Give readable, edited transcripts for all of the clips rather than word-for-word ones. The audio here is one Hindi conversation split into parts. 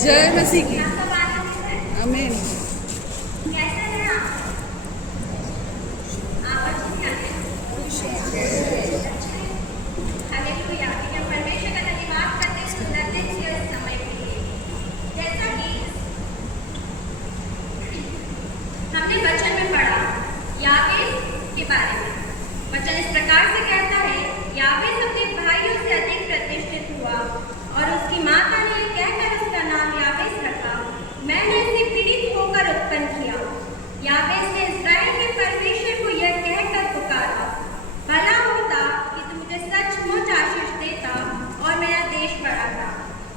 जय मसीह की। आमीन। हमने वचन में पढ़ा यावेस के बारे में। वचन इस प्रकार से कहता है, यावेस अपने भाइयों से अधिक प्रतिष्ठित हुआ और उसकी माता ने यह कहकर उसका नाम यावेस रखा, मैंने इसे पीड़ित होकर उत्पन्न किया। यावेस ने इस्राएल के परमेश्वर को यह कहकर पुकारा, भला होता कि तू मुझे सचमुच आशीष देता और मेरा देश बढ़ाता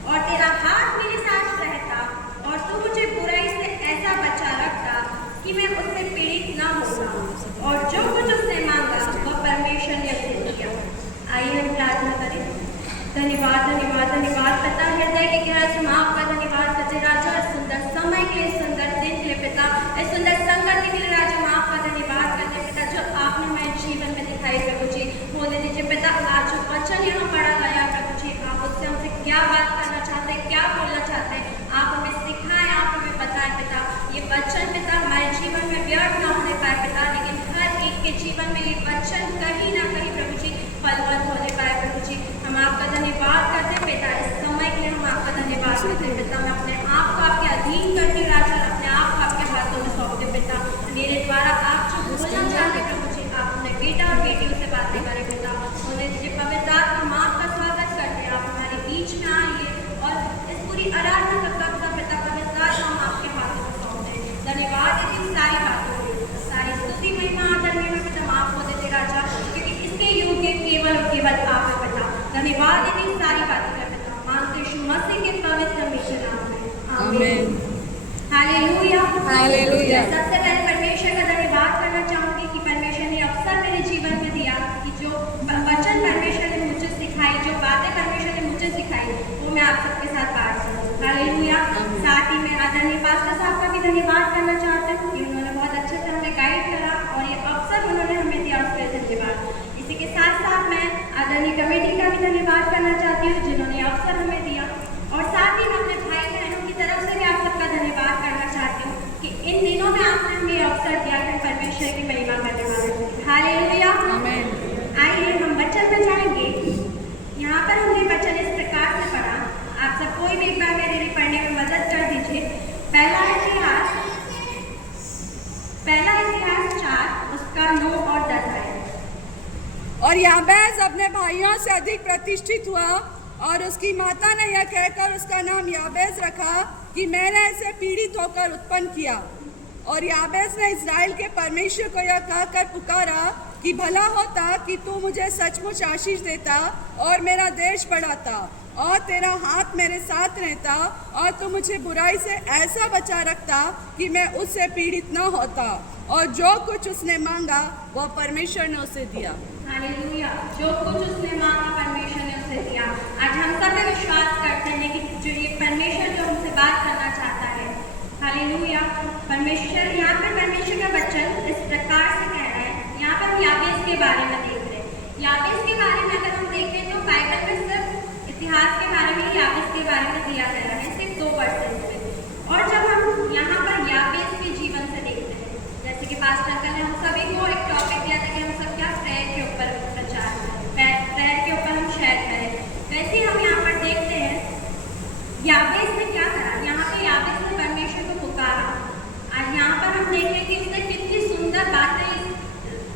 और तेरा हाथ मेरे साथ रहता और तू मुझे बुराई से ऐसा बचा रखता कि मैं उससे पीड़ित न होगा और जो कुछ उसने मांगा वह परमेश्वर ने उसे दिया। आइए हम प्रार्थना करें। धन्यवाद धन्यवाद धन्यवाद पिता, हृदय के गहराई से आपका धन्यवाद करते राजा, सुंदर समय के लिए, सुंदर दिन के लिए पिता, इस सुंदर संगति के लिए राजा हम आपका धन्यवाद करते पिता, जो आपने मेरे जीवन में दिखाई प्रभु जी। बोले दीजिए पिता, आज जो वचन यहाँ पढ़ा गया प्रभु जी, आप उससे हमसे क्या बात करना चाहते हैं, क्या बोलना चाहते हैं, आप हमें सिखाएं, आप हमें बताएं पिता। ये वचन पिता हमारे जीवन में व्यर्थ न होने पाए पिता, लेकिन हर एक के जीवन में ये वचन कहीं ना कहीं प्रभु जी फलवंत होने पाए प्रभु जी। हम आपका धन्यवाद करते हैं पिता, इस समय के लिए हम आपका धन्यवाद करते हैं पिता। मैं अपने आप को आपके अधीन करती राजा, अपने आप को आपके हाथों में सौंपते पिता। मेरे द्वारा आप जो बोलना चाहते प्रभु जी, आप अपने बेटा और बेटियों से बातें करें पिता। बोले दीजिए पवित्र आत्मा, हम आपका स्वागत करते हैं, आप हमारे बीच में आइए और इस पूरी आराधना का कब्जा पिता पवित्र आत्मा हम आपके हाथों में सौंपते हैं। धन्यवाद है इन सारी बातों के लिए, सारी स्तुति महिमा आदर में पिता हम आपको देते राजा, क्योंकि इसके योग्य केवल और केवल आप है पिता। धन्यवाद है इन सारी बातों का पिता, मानते यीशु मसीह के पवित्र मीठे नाम में आमीन। Hallelujah hallelujah. सबसे पहले परमेश्वर का धन्यवाद करना चाहूंगी कि परमेश्वर ने अवसर मेरे जीवन में दिया कि जो वचन परमेश्वर ने मुझे सिखाई, जो बातें परमेश्वर ने मुझे सिखाई, वो मैं आप सबके साथ बात करूँ। हालेलुया। साथ ही मैं आदरणीय पास्टर साहब का भी धन्यवाद करना चाहती हूँ कि उन्होंने बहुत अच्छे से हमें गाइड करा और ये अवसर उन्होंने हमें दिया, उसके लिए धन्यवाद। इसी के साथ साथ मैं आदरणीय कमेटी का भी धन्यवाद करना चाहती हूँ जिन्होंने अवसर हमें दिया, और साथ ही मैं अपने भाई बहनों की तरफ से भी आप सबका धन्यवाद करना चाहती हूँ कि इन दिनों में आपने हमें अवसर दिया कि परमेश्वर की महिमा करने वाले। हालेलुया आमीन। आइए हम वचन में जाएंगे। यहाँ पर हमने वचन इस प्रकार से पढ़ा, आप सब कोई भी एक बार मेरे लिए पढ़ने में मदद कर दीजिए। पहला इतिहास 4 उसका 9 और 10 है। और याबेस अपने भाइयों से अधिक प्रतिष्ठित हुआ और उसकी माता ने यह कहकर उसका नाम याबेस रखा कि मैंने इसे पीड़ित होकर उत्पन्न किया। और याबेस ने इस्राएल के परमेश्वर को यह कहकर पुकारा कि भला होता कि तू मुझे सचमुच आशीष देता और मेरा देश बढ़ाता और तेरा हाथ मेरे साथ रहता और तू मुझे बुराई से ऐसा बचा रखता कि मैं उससे पीड़ित न होता, और जो कुछ उसने मांगा वह परमेश्वर ने उसे दिया। हालेलुया। जो कुछ उसने मांगा परमेश्वर ने उसे दिया। आज हम सब विश्वास करते हैं कि जो ये परमेश्वर जो हमसे बात करना चाहता है, हालेलुया। परमेश्वर यहाँ पर परमेश्वर का वचन इस प्रकार से कह रहा है। यहाँ पर हम याबेस के बारे में देख रहे हैं। याबेस के बारे में अगर हम देखें तो बाइबल में सिर्फ इतिहास के बारे में, याबेस के बारे में दिया गया है, सिर्फ 2% में। और जब हम यहाँ पर याबेस के जीवन से देखते हैं, जैसे कि पास्टर अंकल ने हम सभी को एक टॉपिक दिया था कि हम सब क्या प्रेयर के ऊपर प्रचार करें, प्रेयर के ऊपर हम शेयर करें, वैसे ही हम यहाँ पर देखते हैं याबेस ने क्या करा। यहाँ पे याबेस ने परमेश्वर को पुकारा। आज यहाँ पर हम देखें कि उसने कितनी सुंदर बातें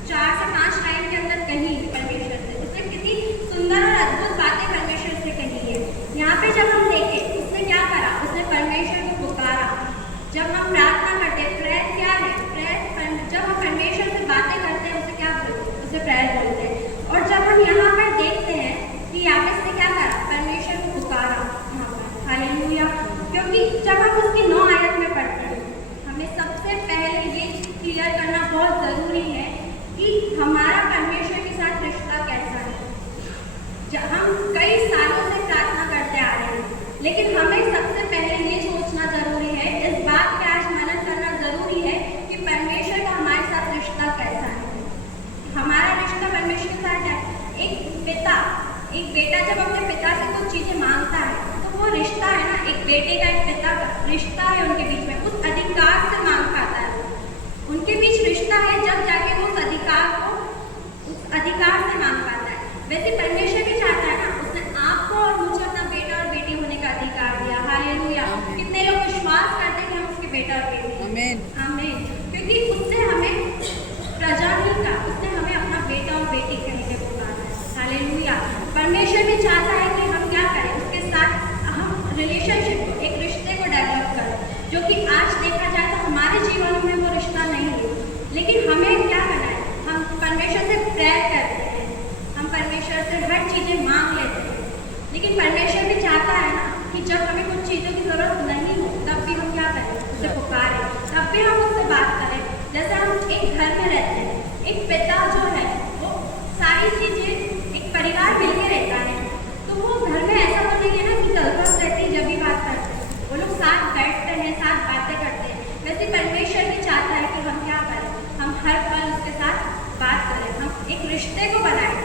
4 से 5 लाइन के अंदर कही परमेश्वर से, उसने कितनी सुंदर और अद्भुत बातें परमेश्वर से कही है। यहाँ पे जब हम देखें उसने क्या करा, उसने परमेश्वर को पुकारा। जब हम प्रार्थना करते हैं, प्रेयर क्या है, प्रेयर जब हम परमेश्वर से बातें करते हैं उसे क्या बोलते हैं, उसे प्रेयर बोलते हैं। और जब हम यहाँ पर देखते हैं कि याबेस ने क्या करा, परमेश्वर को पुकारा यहाँ पर। हालेलुया। क्योंकि जब हम उसकी 9 आयत में पढ़ते हैं, हमें सबसे पहले ये क्लियर करना बहुत ज़रूरी है कि हमारा परमेश्वर के साथ रिश्ता कैसा है। हम कई सालों से प्रार्थना करते आ रहे हैं, लेकिन हमें सबसे पहले ये सोचना ज़रूरी है, इस बात का आज मनन करना ज़रूरी है कि परमेश्वर का हमारे साथ रिश्ता कैसा है। हमारा रिश्ता परमेश्वर के साथ है। एक बेटा जब अपने पिता से कुछ चीज़ें मांगता है तो वो रिश्ता है ना, एक बेटे का एक पिता रिश्ता है उनके बीच में, उस अधिकार से मांग खाता है। उनके बीच रिश्ता है, जब जाके वो उस अधिकार से मांग पाता है। वैसे परमेश्वर भी चाहता है ना, उसने आपको और मुझे अपना बेटा और बेटी होने का अधिकार दिया। हालेलुया। कितने लोग विश्वास करते हैं कि हम उसके बेटा और बेटी हैं? आमीन। आमीन। क्योंकि उसने हमें प्रजा नहीं कहा, उसने हमें अपना बेटा और बेटी कहने को कहा है। हालेलुया। परमेश्वर भी चाहता है कि हम क्या करें, उसके साथ हम रिलेशनशिप को, एक रिश्ते को डेवलप करें, जो कि आज देखा जाए तो हमारे जीवन में वो रिश्ता नहीं है। लेकिन हमें क्या करना है, हम परमेश्वर से प्रेयर करते हैं, हम परमेश्वर से हर चीज़ें मांग लेते हैं। लेकिन परमेश्वर भी चाहता है ना कि जब हमें कुछ चीज़ों की ज़रूरत नहीं हो तब भी हम क्या करें, उसे पुकारें, तब भी हम उससे बात करें। जैसे हम एक घर में रहते हैं, एक पिता जो है वो सारी चीज़ें, एक परिवार मिलकर रहता है, तो वो घर में ऐसा तो नहीं है ना कि गलत रहती है जब भी बात करते हैं, वो लोग साथ बैठते हैं, साथ बातें करते हैं। वैसे परमेश्वर भी चाहता है कि हम क्या करें, हम हर पल उसके साथ बात करें, हम एक रिश्ते को बनाएं।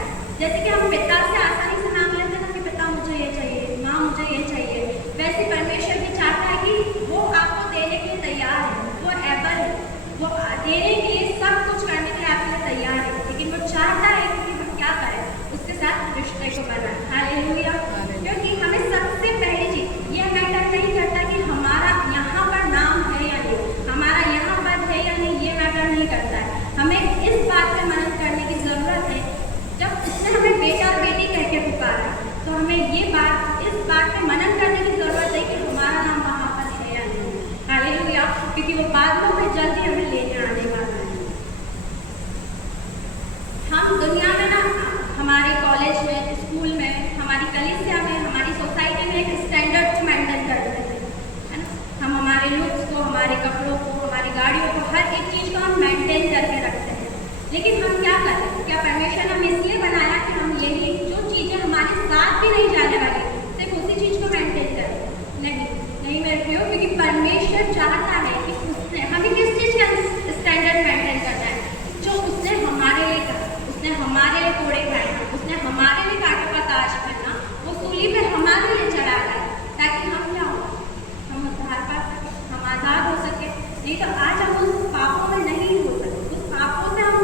जैसे कि हम पिता से आसानी से मांग लेते हैं ना कि पिता मुझे ये चाहिए, माँ मुझे ये चाहिए, वैसे परमेश्वर भी चाहता है कि वो आपको देने के लिए तैयार है, वो एबल है, वो देने के लिए सब कुछ करने के लिए आपके लिए तैयार है। लेकिन वो चाहता है कि हम क्या करें, उसके साथ रिश्ते को बनाएं। हालेलुया। क्योंकि हमें सबसे पहली चीज़ ये मैटर नहीं करता कि हमारा यहाँ पर नाम है या नहीं, हमारा यहाँ पर है या नहीं, ये मैटर नहीं करता है। हमें इस बात पे मनन करने की ज़रूरत है, जब उसने हमें बेटा और बेटी कह के पुकारा तो हमें इस बात पे मनन करने की ज़रूरत है कि हमारा नाम वहाँ पर है या नहीं। हालेलुया। क्योंकि वो बादलों में जल्दी हमें लेने आने वाला है। हम दुनिया में ना, हमारे कॉलेज में, स्कूल में, हमारी कलीसिया में, हमारी सोसाइटी में एक स्टैंडर्ड को मेंटेन करते हैं, है ना। हम हमारे लुक्स को, हमारे कपड़ों को, हमारी गाड़ियों को, हर एक चीज़ को हम मेंटेन करके रखते हैं। लेकिन हम क्या करते हैं, क्या परमेश्वर ने हमें इसलिए बनाया कि हम यही जो चीज़ें हमारे साथ भी नहीं जाने वाली सिर्फ उसी चीज़ को मेंटेन करें? नहीं मेरे प्रियो। क्योंकि परमेश्वर चाहता है कि उसने हमें किस चीज़ का स्टैंडर्ड मेंटेन करना है, जो उसने हमारे लिए कहा, उसने हमारे लिए कोड़े खाए, उसने हमारे लिए कांटों का ताज पहना, वो सूली पे हमारे लिए चढ़ा गया ताकि हम क्या हो, हम उद्धार पा सके, हम आज़ाद हो सके। नहीं तो आज हम उस पापों में नहीं हो सकते, उस पापों से हम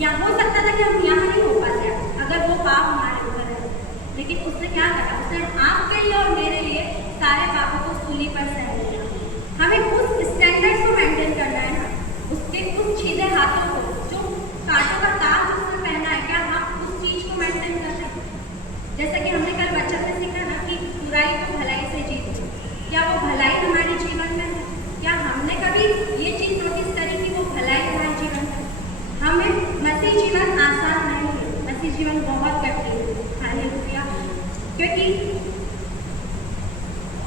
या हो सकता था कि हम यहाँ नहीं हो पाते अगर वो पाप हमारे ऊपर है। लेकिन उसने क्या करा, उसने आपके लिए और मेरे लिए सारे पापों को सूली पर सह लिया। हमें उस स्टैंडर्ड को मेंटेन करना है ना, उसके उस सीधे हाथों को, जो कांटों का ताज उसने पहना है, क्या हम उस चीज़ को मेंटेन कर रहे हैं? जैसा कि हमने कल बच्चों में सीखा ना कि बुराई को भलाई से जीतो, क्या वो भलाई हमारे जीवन में है? क्या हमने कभी ये चीज़ नोटिस करी कि वो भलाई हमारे जीवन में? हमें मसीह जीवन आसान नहीं है, मसीह जीवन बहुत कठिन है। हालेलुया। क्योंकि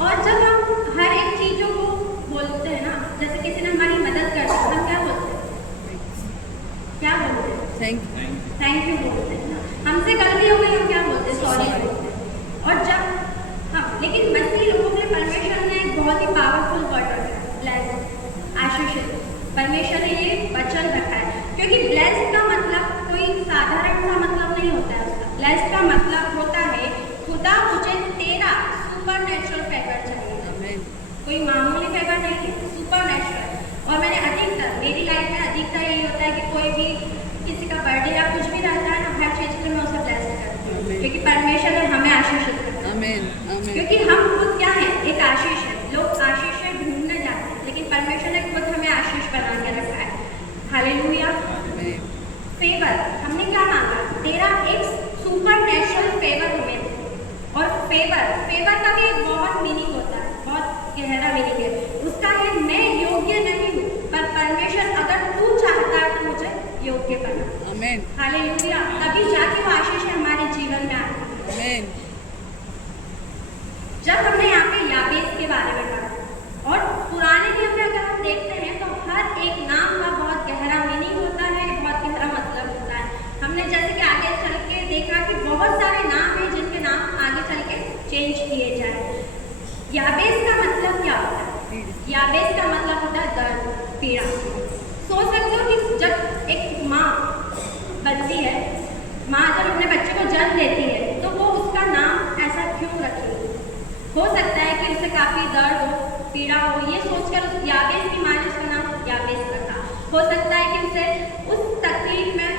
और जब हम हर एक चीज़ों को बोलते हैं ना, जैसे किसी ने हमारी मदद कर दी, हम क्या बोलते हैं? क्या बोलते हैं? थैंक यू बोलते हैं ना। हमसे गलती हो गई, हम क्या बोलते हैं? सॉरी बोलते हैं। और जब हम, लेकिन मसीह लोगों के परमेश्वर ने एक बहुत ही पावरफुल वर्ड रखा है, ब्लेस्ड, आशीषित। परमेश्वर ने ये वचन रखा है, क्योंकि ब्लेस्ड का मतलब कोई साधारण सा मतलब नहीं होता है उसका। ब्लेस्ड का मतलब होता है खुदा मुझे तेरा सुपर नेचुरल फेवर चाहिए। कोई मामूली फेवर नहीं है, सुपर नेचुरल। और मैंने अधिकतर, मेरी लाइफ में अधिकतर यही होता है कि कोई भी किसी का बर्थडे या कुछ भी रहता है ना, हर चीज़ को मैं उसे ब्लेस्ड करती हूँ, क्योंकि परमेश्वर ने हमें आशीषित किया। क्योंकि हम खुद क्या है, एक आशीष है। लोग आशीष से ढूंढने जाते हैं, लेकिन परमेश्वर ने खुद हमें आशीष बना के रखा है। हालेलुया। फेवर, हमने क्या मांगा? तेरा एक सुपर नेचुरल फेवर हमें। और फेवर का भी एक बहुत मीनिंग होता है, बहुत गहरा मीनिंग है उसका है, मैं योग्य नहीं हूँ, पर परमेश्वर अगर तू चाहता है तो मुझे योग्य बना। आमीन। हालेलुया। तभी जाके वो आशीष हमारे जीवन में आती है। आमीन। जब हमने यहाँ पे याबेस के बारे में पढ़ा, और पुराने नियम में अगर हम देखते हैं तो हर एक नाम का बहुत गहरा मीनिंग होता है, बहुत गहरा मतलब होता है। हमने जैसे कि आगे चल के देखा कि बहुत सारे नाम हैं जिनके नाम आगे चल के चेंज किए जाए। याबेस का मतलब क्या होता है? याबेस का मतलब होता है दर्द, पीड़ा। सोच सकते हो कि जब एक माँ बनती है, माँ जब अपने बच्चे को जन्म देती है तो वो उसका नाम ऐसा क्यों रखेगी? हो सकता है कि उसे काफ़ी दर्द हो, पीड़ा हो, ये सोचकर उस याबेस की माँ ने उसका नाम याबेस रखा। हो सकता है कि उसे उस तकलीफ में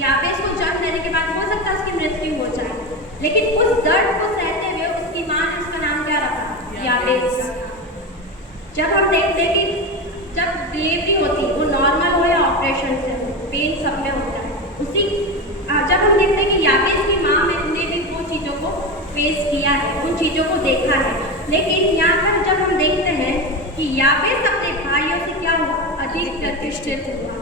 याबेस को जन्म देने के बाद हो सकता है उसकी मृत्यु हो जाए, लेकिन उस दर्द को सहते हुए उसकी माँ ने उसका नाम क्या रखा? याबेस रखा। जब हम देखते हैं कि जब डिलीवरी होती वो नॉर्मल हो या ऑपरेशन से हो, पेन सब में होता है, उसी जब हम देखते हैं कि याबेस की माँ ने भी वो चीज़ों को फेस किया है, उन चीज़ों को देखा है, लेकिन यहाँ पर जब हम देखते हैं कि याबेस अपने भाइयों से क्या हुआ? अधिक प्रतिष्ठित हुआ।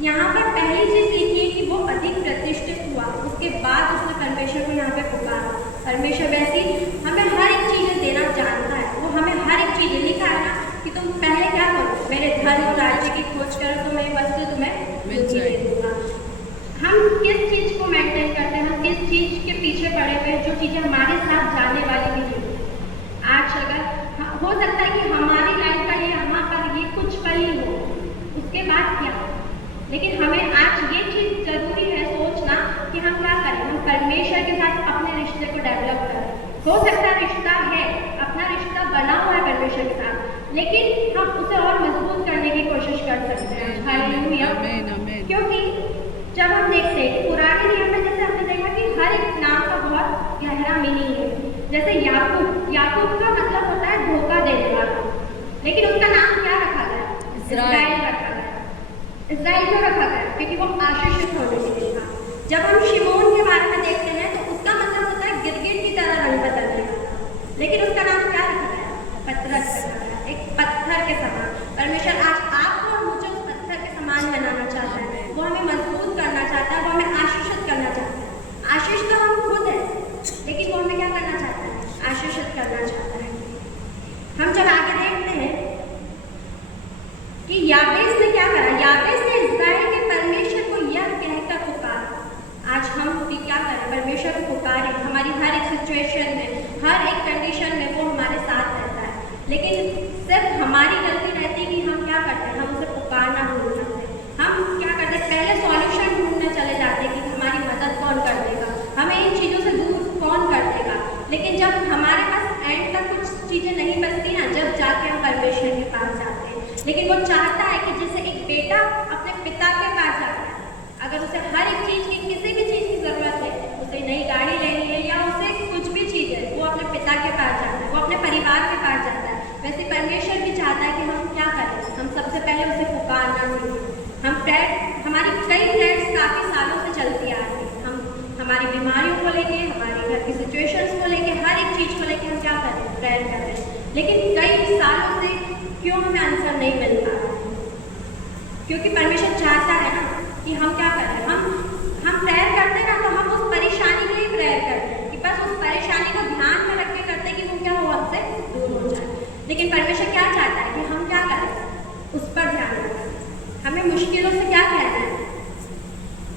यहाँ पर पहली चीज़ लिखी है कि वो अधिक प्रतिष्ठित हुआ, उसके बाद उसने परमेश्वर को यहाँ पे पुकारा। परमेश्वर वैसे हमें हर एक चीज़ें देना जानता है, वो हमें हर एक चीज़ें लिखा है ना कि तुम पहले क्या करो, मेरे धर्म और राज्य की खोज करो तो मेरी वस्तु तुम्हें मिल दे दूँगा। हम किस चीज़ को मेंटेन करते हैं, हम किस चीज़ के पीछे पड़े हुए हैं, जो चीज़ें हमारे साथ जाने वाली भी नहीं। आज अगर हो सकता है कि हमारी लाइफ का ये यहाँ पर ये कुछ पल ही हो, उसके बाद क्या, लेकिन हमें आज ये चीज़ जरूरी है सोचना कि हम क्या करें, हम परमेश्वर के साथ अपने रिश्ते को डेवलप करें। हो सकता है रिश्ता है, अपना रिश्ता बना हुआ है परमेश्वर के साथ, लेकिन हम उसे और मजबूत करने की कोशिश कर सकते हैं। हालेलुया। क्योंकि जब हम देखते हैं पुराने नियम में, जैसे हमने देखा कि हर एक नाम का बहुत गहरा मीनिंग है। जैसे याकूब, याकूब का मतलब होता है धोखा देने वाला, लेकिन उसका नाम क्या रखा गया? इस्राएल रखा गया। इस्राएल क्यों रखा गया? क्योंकि वो आशीषित होने के लिए था। जब हम शिमोन के बारे में देखते हैं तो उसका मतलब होता है गिरगिट की तरह रंग बदलने वाला, लेकिन उसका नाम क्या रखा गया? पतरस रखा गया, एक पत्थर के समान। परमेश्वर आज आपको और मुझे उस पत्थर के समान बनाना चाहता है, वो हमें मजबूत करना चाहता है, वो हमें आशीषित करना चाहता है। आशीष तो हम खुद हैं, लेकिन वो हमें क्या करना चाहता है? आशीषित करना चाहता है। हम जब आगे देखते हैं कि याबेस ने क्या करा, याबेस ने इस्राएल के परमेश्वर को यह कहकर पुकारा। आज हम भी क्या करें? परमेश्वर को पुकारें। हमारी हर एक सिचुएशन में, हर एक कंडीशन में वो हमारे साथ रहता है, लेकिन सिर्फ हमारी गलती रहती है कि हम क्या करते हैं? हम उसे पुकारना भूल जाते हैं। हम क्या करते हैं? पहले सॉल्यूशन ढूंढने चले जाते हैं कि हमारी मदद कौन कर देगा, हमें इन चीज़ों से दूर कौन कर देगा। लेकिन जब हमारे पास एंड तक कुछ चीज़ें नहीं बचती ना, जब जाके हम परमेश्वर के पास जाते हैं। लेकिन वो चाहता है कि जैसे एक बेटा अपने पिता के पास जाता है, अगर उसे हर एक चीज़ की, किसी भी चीज़ की ज़रूरत है, उसे नई गाड़ी लेनी है या उसे कुछ भी चीज़ है, वो अपने पिता के पास जाता है, वो अपने परिवार के पास जाता है। वैसे परमेश्वर भी चाहता है कि हम क्या करें? हम सबसे पहले उसे पुकारना सीखें। हम हमारी कई प्रेयर्स काफ़ी सालों से चलती आ रही है। हम हमारी बीमारियों को लेके, हमारे घर की सिचुएशंस को लेके, हर एक चीज़ को लेके हम क्या कर रहे हैं? प्रेयर कर रहे हैं, लेकिन कई सालों से क्यों हमें आंसर नहीं मिल पा रहा है? क्योंकि परमेश्वर चाहता है ना कि हम क्या करें, हम प्रेयर करते हैं ना, तो हम उस परेशानी के लिए प्रेयर करते हैं कि बस उस परेशानी को ध्यान में रख के करते हैं कि वो क्या हो, हमसे दूर हो जाए। लेकिन परमेश्वर क्या चाहता है कि हम क्या करें? उस पर ध्यान रखें। हमें मुश्किलों से क्या कहना है?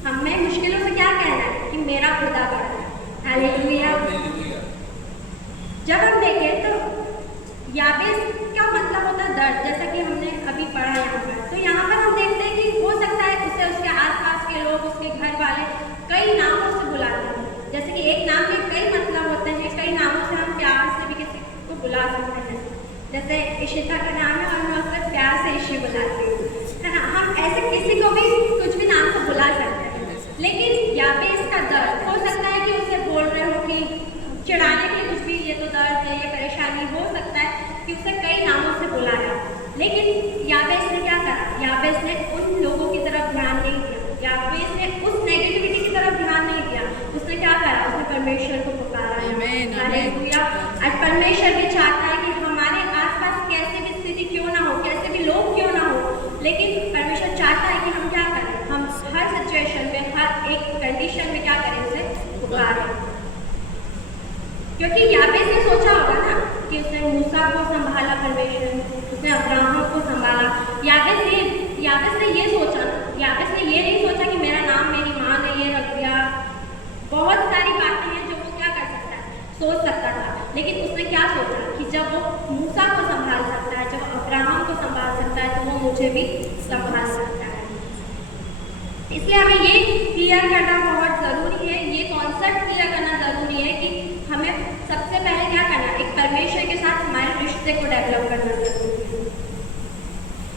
हमें मुश्किलों से क्या कहना है? कि मेरा खुदा बड़ा है। हालेलुया। जब हम देखें तो याबेस का मतलब होता है दर्द, जैसा कि हमने अभी पढ़ा यहाँ पर। तो यहाँ पर हम देखते हैं कि हो सकता है उसे उसके आसपास के लोग, उसके घर वाले कई नामों से बुलाते हैं। जैसे कि एक नाम के कई मतलब होते हैं, कई नामों से हम प्यार से भी किसी को बुला सकते हैं। जैसे इशिता का नाम है और मैं उसे प्यार से इशी बुलाती हूँ, है ना। हम ऐसे किसी को भी कुछ भी नाम से बुला सकते हैं। लेकिन याबेस का दर्द हो सकता है कि उसे बोल रहे हो कि चिढ़ाने के लिए कुछ भी, ये तो दर्द है, ये परेशानी, हो सकता है कि उसे कई नामों से बुलाया। लेकिन याबेस ने क्या करा? याबेस ने उन लोगों की तरफ ध्यान नहीं दिया, याबेस ने उस नेगेटिविटी की तरफ ध्यान नहीं दिया। उसने क्या करा? उसने परमेश्वर को पुकारा। हालेलुया। आज परमेश्वर भी चाहता है कि हमारे आसपास कैसे भी स्थिति क्यों ना हो, कैसे भी लोग क्यों ना हो, लेकिन परमेश्वर चाहता है कि हम क्या करें? हम हर सिचुएशन में, हर एक कंडीशन में क्या करें? उसे पुकारें। क्योंकि याबेस ने सोचा होगा ना कि उसने मूसा को संभाला, परमेश्वर उसने अब्राहम को संभाला। याबेस ने ये सोचा, याबेस ने ये नहीं सोचा कि मेरा नाम मेरी माँ ने ये रख दिया। बहुत सारी बातें हैं जो वो क्या कर सकता है, सोच सकता था। लेकिन उसने क्या सोचा कि जब वो मूसा को संभाल सकता है, जब अब्राहम को संभाल सकता है, तो वो मुझे भी संभाल सकता है। इसलिए हमें ये क्लियर करना बहुत ज़रूरी है, ये कॉन्सेप्ट क्लियर करना ज़रूरी है कि हमें सबसे पहले क्या करना है? एक परमेश्वर के साथ हमारे रिश्ते को डेवलप करना जरूरी है।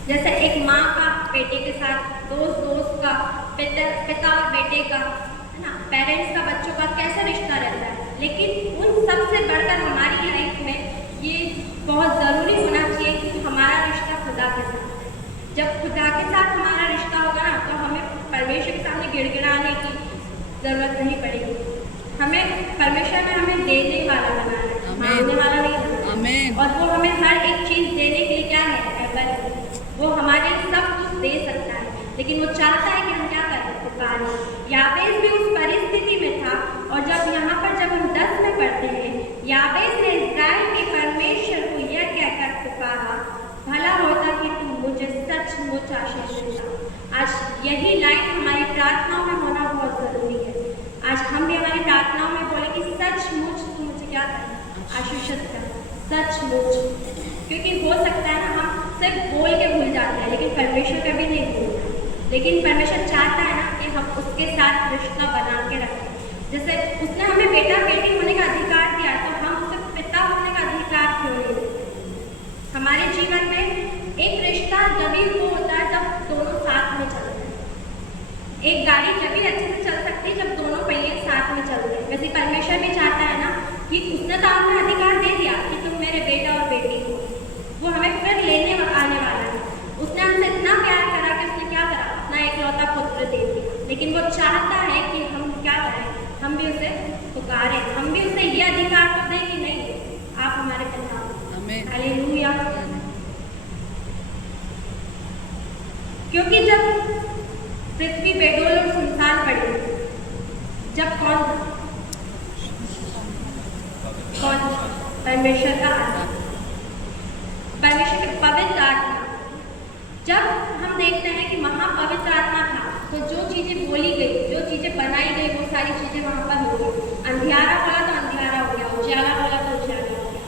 जैसे एक माँ का बेटे के साथ, दोस्त का, पिता और बेटे का, है ना, पेरेंट्स का बच्चों का कैसा रिश्ता रहता है, लेकिन उन सबसे बढ़कर हमारी लाइफ में ये बहुत ज़रूरी होना चाहिए कि हमारा रिश्ता खुदा के साथ है। जब खुदा के साथ हमारा रिश्ता होगा ना, तो हमें परमेश्वर के सामने गिड़गिड़ाने की ज़रूरत नहीं पड़ेगी। हमें परमेश्वर ने हमें देने वाला बनाना है, मांगने वाला नहीं बनाना। और वो हमें हर एक चीज़ देने के लिए क्या है, एबल। वो हमारे सब कुछ दे सकता है, लेकिन वो चाहता है कि हम क्या करें, पुकारें। याबेस भी उस परिस्थिति में था, और जब हम 10 में पढ़ते हैं, याबेस ने इस्राएल के परमेश्वर को यह कहकर पुकारा, भला होता कि तू मुझे सचमुच आशीष देता। आज यही लाइन हमारी प्रार्थनाओं में होना बहुत ज़रूरी है। आज हम भी हमारी प्रार्थनाओं में बोले कि सचमुच तू मुझे क्या कर, आशीषित कर, सचमुच। क्योंकि हो सकता है ना, हम सिर्फ बोल के भूल जाते हैं, लेकिन परमेश्वर कभी नहीं भूलता। लेकिन परमेश्वर चाहता है ना कि हम उसके साथ रिश्ता बना के रखें। जैसे उसने हमें बेटा बेटी होने का अधिकार दिया, तो हम उसे पिता होने का अधिकार क्यों नहीं देते? हमारे जीवन में एक रिश्ता जब ही वो होता है जब दोनों साथ में चलते हैं। एक गाड़ी जब भी अच्छे से चल सकती है जब दोनों पहिए साथ में चलते हैं। वैसे परमेश्वर भी चाहता है ना कि उसने तो हमें अधिकार दे दिया कि तुम मेरे बेटा और बेटी हो। वो हमें फिर लेने आने वाला है। उसने हमसे इतना प्यार करा कि उसने क्या करा, अपना इकलौता पुत्र दे दिया। लेकिन वो चाहता है कि हम क्या करें, हम भी उसे पुकारें, हम भी उसे ये अधिकार तो दें कि नहीं आप हमारे पिता हो। हालेलुया। क्योंकि जब पृथ्वी बेडोल और सुनसान पड़ी, जब कौन परमेश्वर का आत्मा, परमेश्वर के पवित्र आत्मा, जब हम देखते हैं कि वहाँ पवित्र आत्मा था, तो जो चीज़ें बोली गई, जो चीज़ें बनाई गई, वो सारी चीज़ें वहाँ पर हो गई। अंधियारा बोला तो अंधियारा हो गया, उजाला बोला तो उजाला हो गया,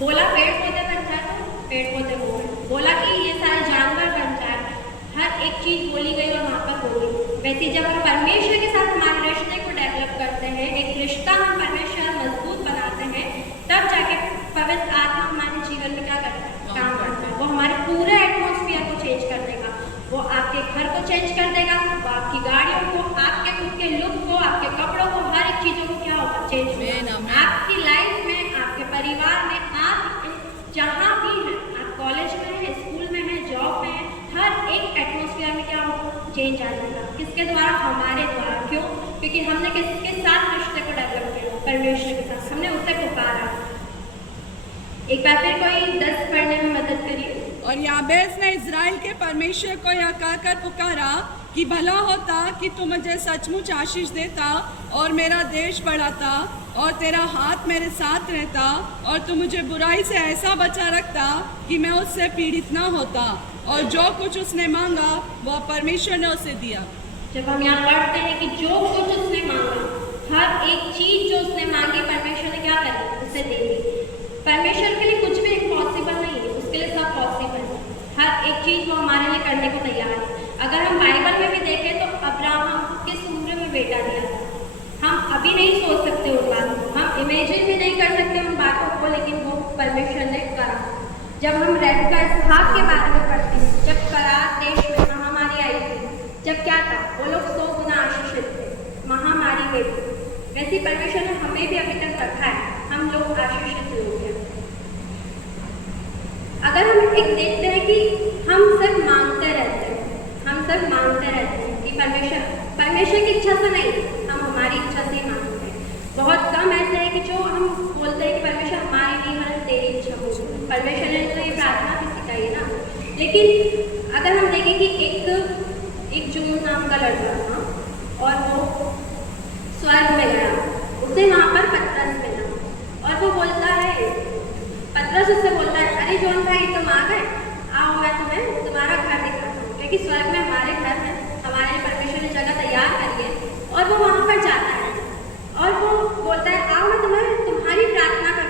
बोला पेड़ पौधे बन जाए तो पेड़ पौधे हो गए, बोला कि ये सारे जानवर बन जाए, हर एक चीज़ बोली गई और वहाँ पर हो गई। वैसे जब हम परमेश्वर के साथ हमारे रिश्ते को डेवलप करते हैं, एक रिश्ता हम परमेश्वर मजबूत बनाते हैं, तब जाके पवित्र आत्मा हमारे जीवन में क्या करता है, काम करता है। वो हमारे पूरे एटमॉस्फेयर को चेंज कर देगा, वो आपके घर को चेंज कर देगा, वो आपकी गाड़ियों को, आपके खुद के लुक को, आपके कपड़ों को, हर एक चीज़ों को क्या होगा, चेंज होगा। आपकी लाइफ में, आपके परिवार में, आप जहाँ भी हैं, आप कॉलेज में हैं, स्कूल में हैं, जॉब में हैं, हर एक एटमॉस्फेयर में क्या होगा, चेंज आ जाएगा। किसके द्वारा, हमारे द्वारा। क्यों? क्योंकि हमने किसके साथ रिश्ते को डेवलप किया, परमेश्वर के साथ, हमने उसे पुकारा। एक बार फिर कोई 10 पढ़ने में मदद करिए। और याबेस ने इज़राइल के परमेश्वर को यह कहकर पुकारा कि भला होता कि तू मुझे सचमुच आशीष देता और मेरा देश बढ़ाता और तेरा हाथ मेरे साथ रहता और तू मुझे बुराई से ऐसा बचा रखता कि मैं उससे पीड़ित ना होता। और जो कुछ उसने मांगा वह परमेश्वर ने उसे दिया। जब हम यहाँ पढ़ते हैं कि जो कुछ उसने मांगा, हर एक चीज जो उसने मांगी, परमेश्वर ने क्या करा, उसे दे दी। परमेश्वर के लिए कुछ भी इम्पॉसिबल नहीं है, उसके लिए सब पॉसिबल है। हर एक चीज वो हमारे लिए करने को तैयार है। अगर हम बाइबल में भी देखें तो अब्राहम किस उम्र में बेटा दिया था, हम अभी नहीं सोच सकते उन बातों को, हम इमेजिन भी नहीं कर सकते उन बातों को, लेकिन वो परमेश्वर ने करा। जब हम रेबका इसहाक के बारे में पढ़ते हैं, जब करार देश में महामारी आई थी, जब क्या था, वो लोग 100 गुना आशीषित थे महामारी में भी। वैसे परमेश्वर ने हमें भी अभी तक रखा है, हम लोग आशीषित लोग हैं। अगर हम एक देखते हैं कि हम सिर्फ मांगते रहते हैं, हम सिर्फ मांगते रहते हैं कि परमेश्वर की इच्छा से नहीं, हम हमारी इच्छा से ही मांगते हैं। बहुत कम ऐसे है कि जो हम बोलते हैं कि परमेश्वर हमारी नहीं, मतलब तेरी इच्छा हो। परमेश्वर ने तो ये प्रार्थना भी सिखाई है ना। लेकिन अगर हम देखें कि एक जून नाम का लड़का था और वो स्वर्ग में गया, उसे वहाँ पर पतरस मिला और वो बोलता है, पतरस उससे बोलता है, अरे जॉन भाई तुम आ गए, आओ मैं तुम्हें तुम्हारा घर दिखाता हूँ, क्योंकि स्वर्ग में हमारे घर है, हमारे परमेश्वर ने जगह तैयार करी है। और वो वहाँ पर जाता है और वो बोलता है, आओ मैं तुम्हें तुम्हारी प्रार्थना का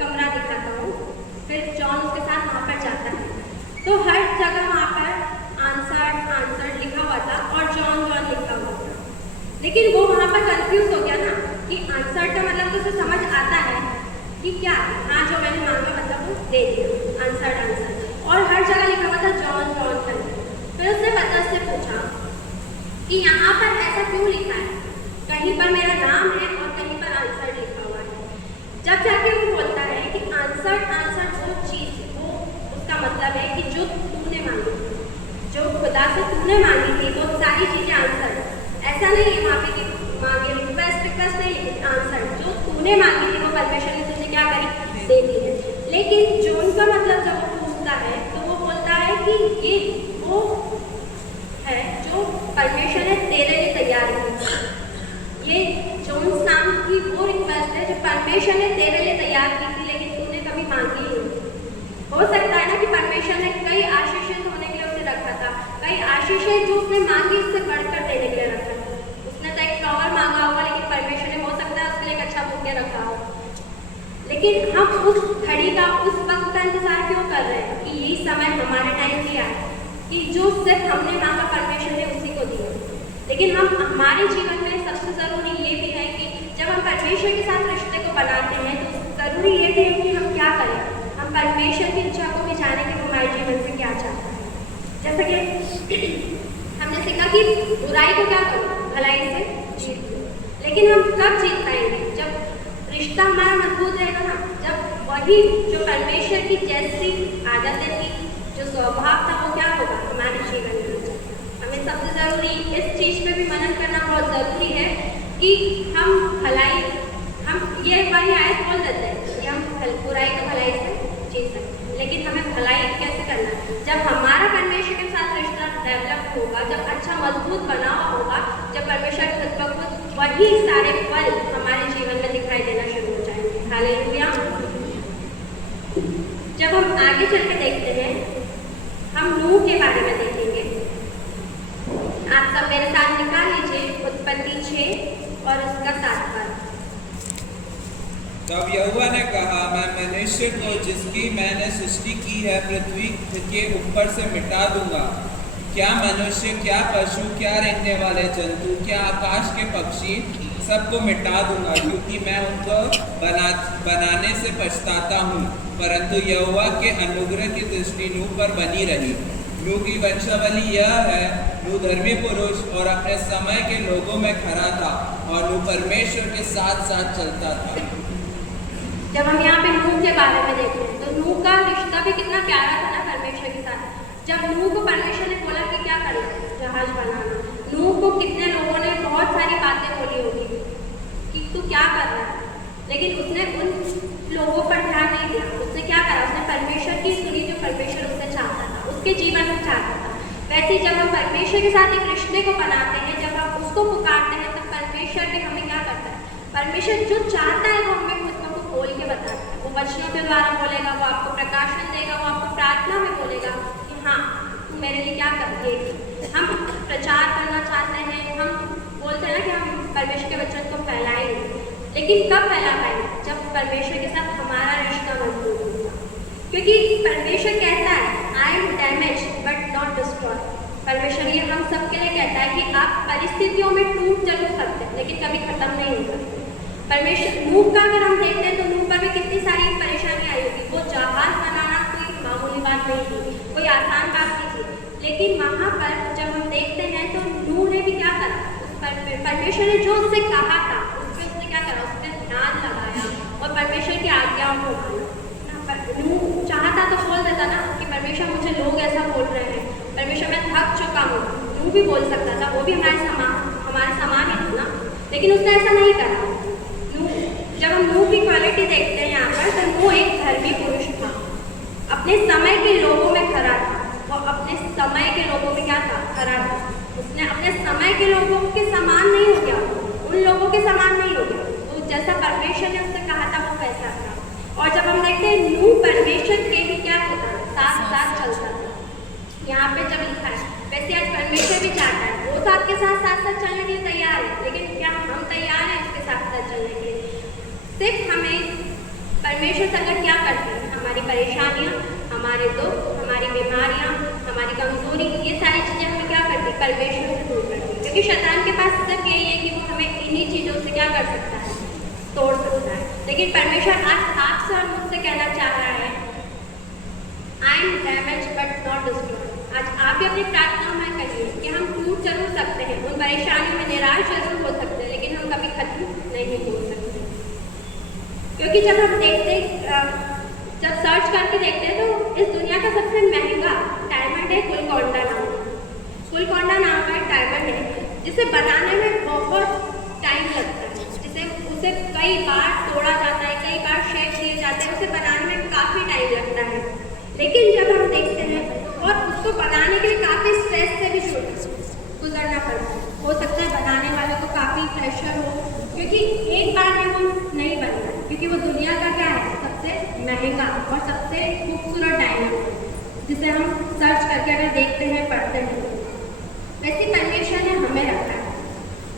कमरा दिखाता हूँ। फिर जॉन उसके साथ वहाँ पर जाता है, तो हर जगह वहाँ पर आंसर लिखा हुआ था और जॉन लिखा हुआ था। लेकिन वो वहाँ पर कंफ्यूज हो गया ना कि आंसर का मतलब तो उसे समझ आता है कि क्या, हाँ जो मैंने दे दिया आंसर। और हर जगह लिखा हुआ था जॉन जॉन करके। फिर उसने पतरस से पूछा कि यहाँ पर ऐसा क्यों लिखा है, कहीं पर मेरा नाम है और कहीं पर आंसर लिखा हुआ है। जब जाके वो बोलता है कि आंसर वो चीज़, वो उसका मतलब है कि जो तूने मांगी थी, जो खुदा से तूने मांगी थी, वो सारी चीज़ें आंसर। ऐसा नहीं है वहाँ पे कि मांगे रिक्वेस्ट नहीं लिखी, आंसर जो तूने मांगी थी वो परमेश्वर ने तुझे क्या करी, दे दी है। लेकिन जॉन का मतलब जब वो पूछता है तो वो बोलता है कि ये वो है जो परमेश्वर ने तेरे लिए तैयार की। ये जोन्स नाम की वो रिक्वेस्ट है जो परमेश्वर ने तेरे लिए तैयार की थी, लेकिन तूने कभी मांगी नहीं। हो सकता है ना कि परमेश्वर ने कई आशीषित होने के लिए उसे रखा था, कई आशीषें जो उसने मांगी उससे बढ़कर देने के लिए रखा था। उसने तो एक फ्लावर मांगा होगा, लेकिन परमेश्वर ने हो सकता है उसके लिए एक अच्छा बुके रखा हो। लेकिन हम उस घड़ी का, उस वक्त का इंतजार क्यों कर रहे हैं कि यही समय हमारे टाइम पे आए कि जो सिर्फ हमने मांगा परमेश्वर ने उसी को दिया। लेकिन हम हमारे जीवन में सबसे ज़रूरी ये भी है कि जब हम परमेश्वर के साथ रिश्ते को बनाते हैं तो ज़रूरी ये भी है कि हम क्या करें, हम परमेश्वर की इच्छा को भी जाने कि हमारे जीवन में क्या चाहता है। जैसे कि हमने सीखा कि बुराई को क्या करो, भलाई से जीत लो। लेकिन हम कब जीत पाएंगे, जब रिश्ता हमारा मजबूत रहेगा ना, जब वही जो परमेश्वर की जैसी आदतें थी, जो स्वभाव था, वो क्या होगा हमारे जीवन में। हमें सबसे ज़रूरी इस चीज़ पे भी मनन करना बहुत ज़रूरी है कि हम भलाई, हम ये एक बार आयत बोल देते हैं कि हम बुराई को भलाई से जीत सकते हैं, लेकिन हमें भलाई कैसे करना है, जब हमारा परमेश्वर के साथ रिश्ता डेवलप होगा, जब अच्छा मजबूत बना होगा, जब परमेश्वर खुद ब खुद वही सारे फल हमारे जीवन में दिखाई देना शुरू हो जाएंगे। हालेलुया। जब हम आगे चल के देखते हैं, हम नूह के बारे में देखेंगे। आप सब मेरे साथ निकाल लीजिए उत्पत्ति 6 और उसका 7 पद। तब यहोवा ने कहा, मैं मनुष्य को जिसकी मैंने सृष्टि की है पृथ्वी के ऊपर से मिटा दूंगा। क्या मनुष्य, क्या पशु, क्या रेंगने वाले जंतु, क्या आकाश के पक्षी, सबको मिटा दूंगा, क्योंकि मैं उनको बनाने से पछताता हूँ। परंतु यहोवा के अनुग्रह की दृष्टि नूह पर बनी रही। नूह की वंशावली यह है, नूह धर्मी पुरुष और अपने समय के लोगों में खरा था, और नूह परमेश्वर के साथ साथ चलता था। जब हम यहाँ पे नूह के बारे में देखते हैं तो नूह का रिश्ता भी कितना प्यारा था ना परमेश्वर के साथ। जब नूह को परमेश्वर ने बोला कि क्या करना, जहाज बनाना, नूह को कितने लोगों ने बहुत सारी बातें बोली होगी कि तू क्या कर रहा है, लेकिन उसने उन लोगों पर ध्यान नहीं दिया। उसने क्या करा, उसने परमेश्वर की सुनी जो परमेश्वर उससे चाहता था, उसके जीवन में चाहता था। वैसे ही जब हम परमेश्वर के साथ एक रिश्ते को बनाते हैं, जब हम उसको पुकारते हैं, तब परमेश्वर भी हमें क्या करता है, परमेश्वर जो चाहता है वो हमें खुद को खोल के बताता है। वो वचनों के द्वारा बोलेगा, वो आपको प्रकाशन देगा, वो आपको प्रार्थना में बोलेगा कि हाँ तू मेरे लिए क्या कर। हम प्रचार करना चाहते हैं, हम बोलते हैं ना कि हम परमेश्वर के वचन को फैलाएंगे, लेकिन कब फैला पाएंगे, जब परमेश्वर के साथ हमारा रिश्ता मजबूत होगा। क्योंकि परमेश्वर कहता है I am damage but not destroy. परमेश्वर ये हम सबके लिए कहता है कि आप परिस्थितियों में टूट जरूर सकते हैं, लेकिन कभी खत्म नहीं हो सकते। परमेश्वर नूह का अगर हम देखते हैं तो नूह पर भी कितनी सारी परेशानी आई होगी। वो जहाज बनाना कोई मामूली बात नहीं थी, कोई आसान बात नहीं थी, लेकिन वहाँ पर जब हम देखते हैं तो नूह ने भी क्या करा, परमेश्वर ने जो उससे कहा था उस पर उसने क्या करा, उस पर ध्यान लगाया और परमेश्वर की आज्ञाओं को माना। नूह चाहता तो बोल देता ना कि परमेश्वर मुझे लोग ऐसा बोल रहे हैं, परमेश्वर मैं थक चुका हूँ। नूह भी बोल सकता था, वो भी हमारे समान ही था ना, लेकिन उसने ऐसा नहीं करा। जब हम नूह की क्वालिटी देखते हैं यहाँ पर, तो नूह एक धर्मी पुरुष था, अपने समय के लोगों में खरा था। वो अपने समय के लोगों में क्या था, खरा था। उसने अपने समय के लोगों के समान नहीं हो गया, उन लोगों के समान नहीं हो गया, वो जैसा परमेश्वर ने उससे कहा था वो वैसा था। और जब हम देखते हैं नूह परमेश्वर के भी क्या होता है, साथ साथ चलता था। यहाँ पे जब लिखा है वैसे आज परमेश्वर भी चाहता है, वो तो आपके साथ साथ चलने के लिए तैयार है, लेकिन क्या हम तैयार हैं उसके साथ साथ चलने के लिए? सिर्फ हमें परमेश्वर संगत क्या करते हैं, हमारी परेशानियाँ, हमारे दुख, हमारी बीमारियाँ, हमारी कमजोरी, ये सारी चीज़ें हमें क्या करती है, परमेश्वर से दूर करती है। क्योंकि शैतान के पास सिर्फ यही है कि वो हमें इन्हीं चीज़ों से क्या कर सकता है, तोड़ सकता है। लेकिन परमेश्वर आज आपसे और मुझसे कहना चाह रहा है परेशानी में निराश जरूर हो सकते हैं, लेकिन हम कभी खत्म नहीं हो सकते। क्योंकि जब हम जब सर्च करके देखते हैं तो इस दुनिया का सबसे महंगा डायमंड है गोलकोंडा नाम। गोलकोंडा नाम का एक डायमंड है जिसे बनाने में बहुत टाइम लगता है, जिसे उसे कई बार तोड़ा जाता है, कई बार शेप दिए जाते हैं, उसे बनाने में काफ़ी टाइम लगता है। लेकिन जब हम देखते हैं और उसको बनाने के लिए काफ़ी स्ट्रेस से भी गुजरना पड़ता है, हो सकता है बनाने वाले को काफ़ी प्रेशर हो, क्योंकि एक बार में वो नहीं बनता, क्योंकि वो दुनिया का क्या है, सबसे महंगा और सबसे खूबसूरत डायमंड, जिसे हम सर्च करके अगर देखते हैं, पढ़ते हैं। वैसे परमेश्वर ने हमें रखा है,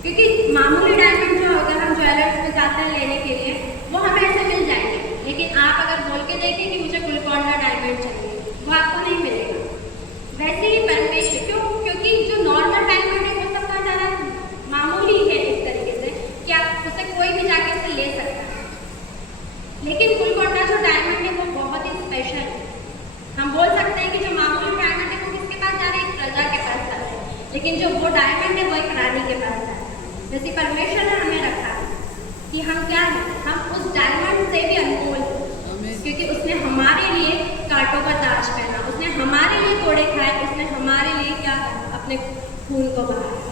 क्योंकि मामूली डायमंड जो अगर हम ज्वेलर्स में जाते हैं लेने के लिए, वो हमें ऐसे मिल जाएंगे, लेकिन आप अगर बोल के देखें कि मुझे गोलकोंडा डायमंड चाहिए, वो आपको नहीं मिलेगा। वैसे ही परमेश्वर, क्योंकि जो नॉर्मल डायमंड है वो सबका ज़्यादा मामूली है इस तरीके से कि आप उसे कोई भी जाके उसे ले सकता है, लेकिन गोलकोंडा जो डायमंड है वो बहुत ही स्पेशल है। हम बोल सकते हैं कि जो मामूली डायमंड है वो किसके पास जा रहा है, एक प्रजा के पास जा रहा है, लेकिन जो वो डायमंड है वो एक रानी के पास जा रहा है। जैसे परमेश्वर ने हमें रखा है कि हम क्या हैं, हम उस डायमंड से भी अनमोल हैं, क्योंकि उसने हमारे लिए कांटों का ताज पहना, उसने हमारे लिए कोड़े खाए, उसने हमारे लिए क्या अपने खून को बहाया।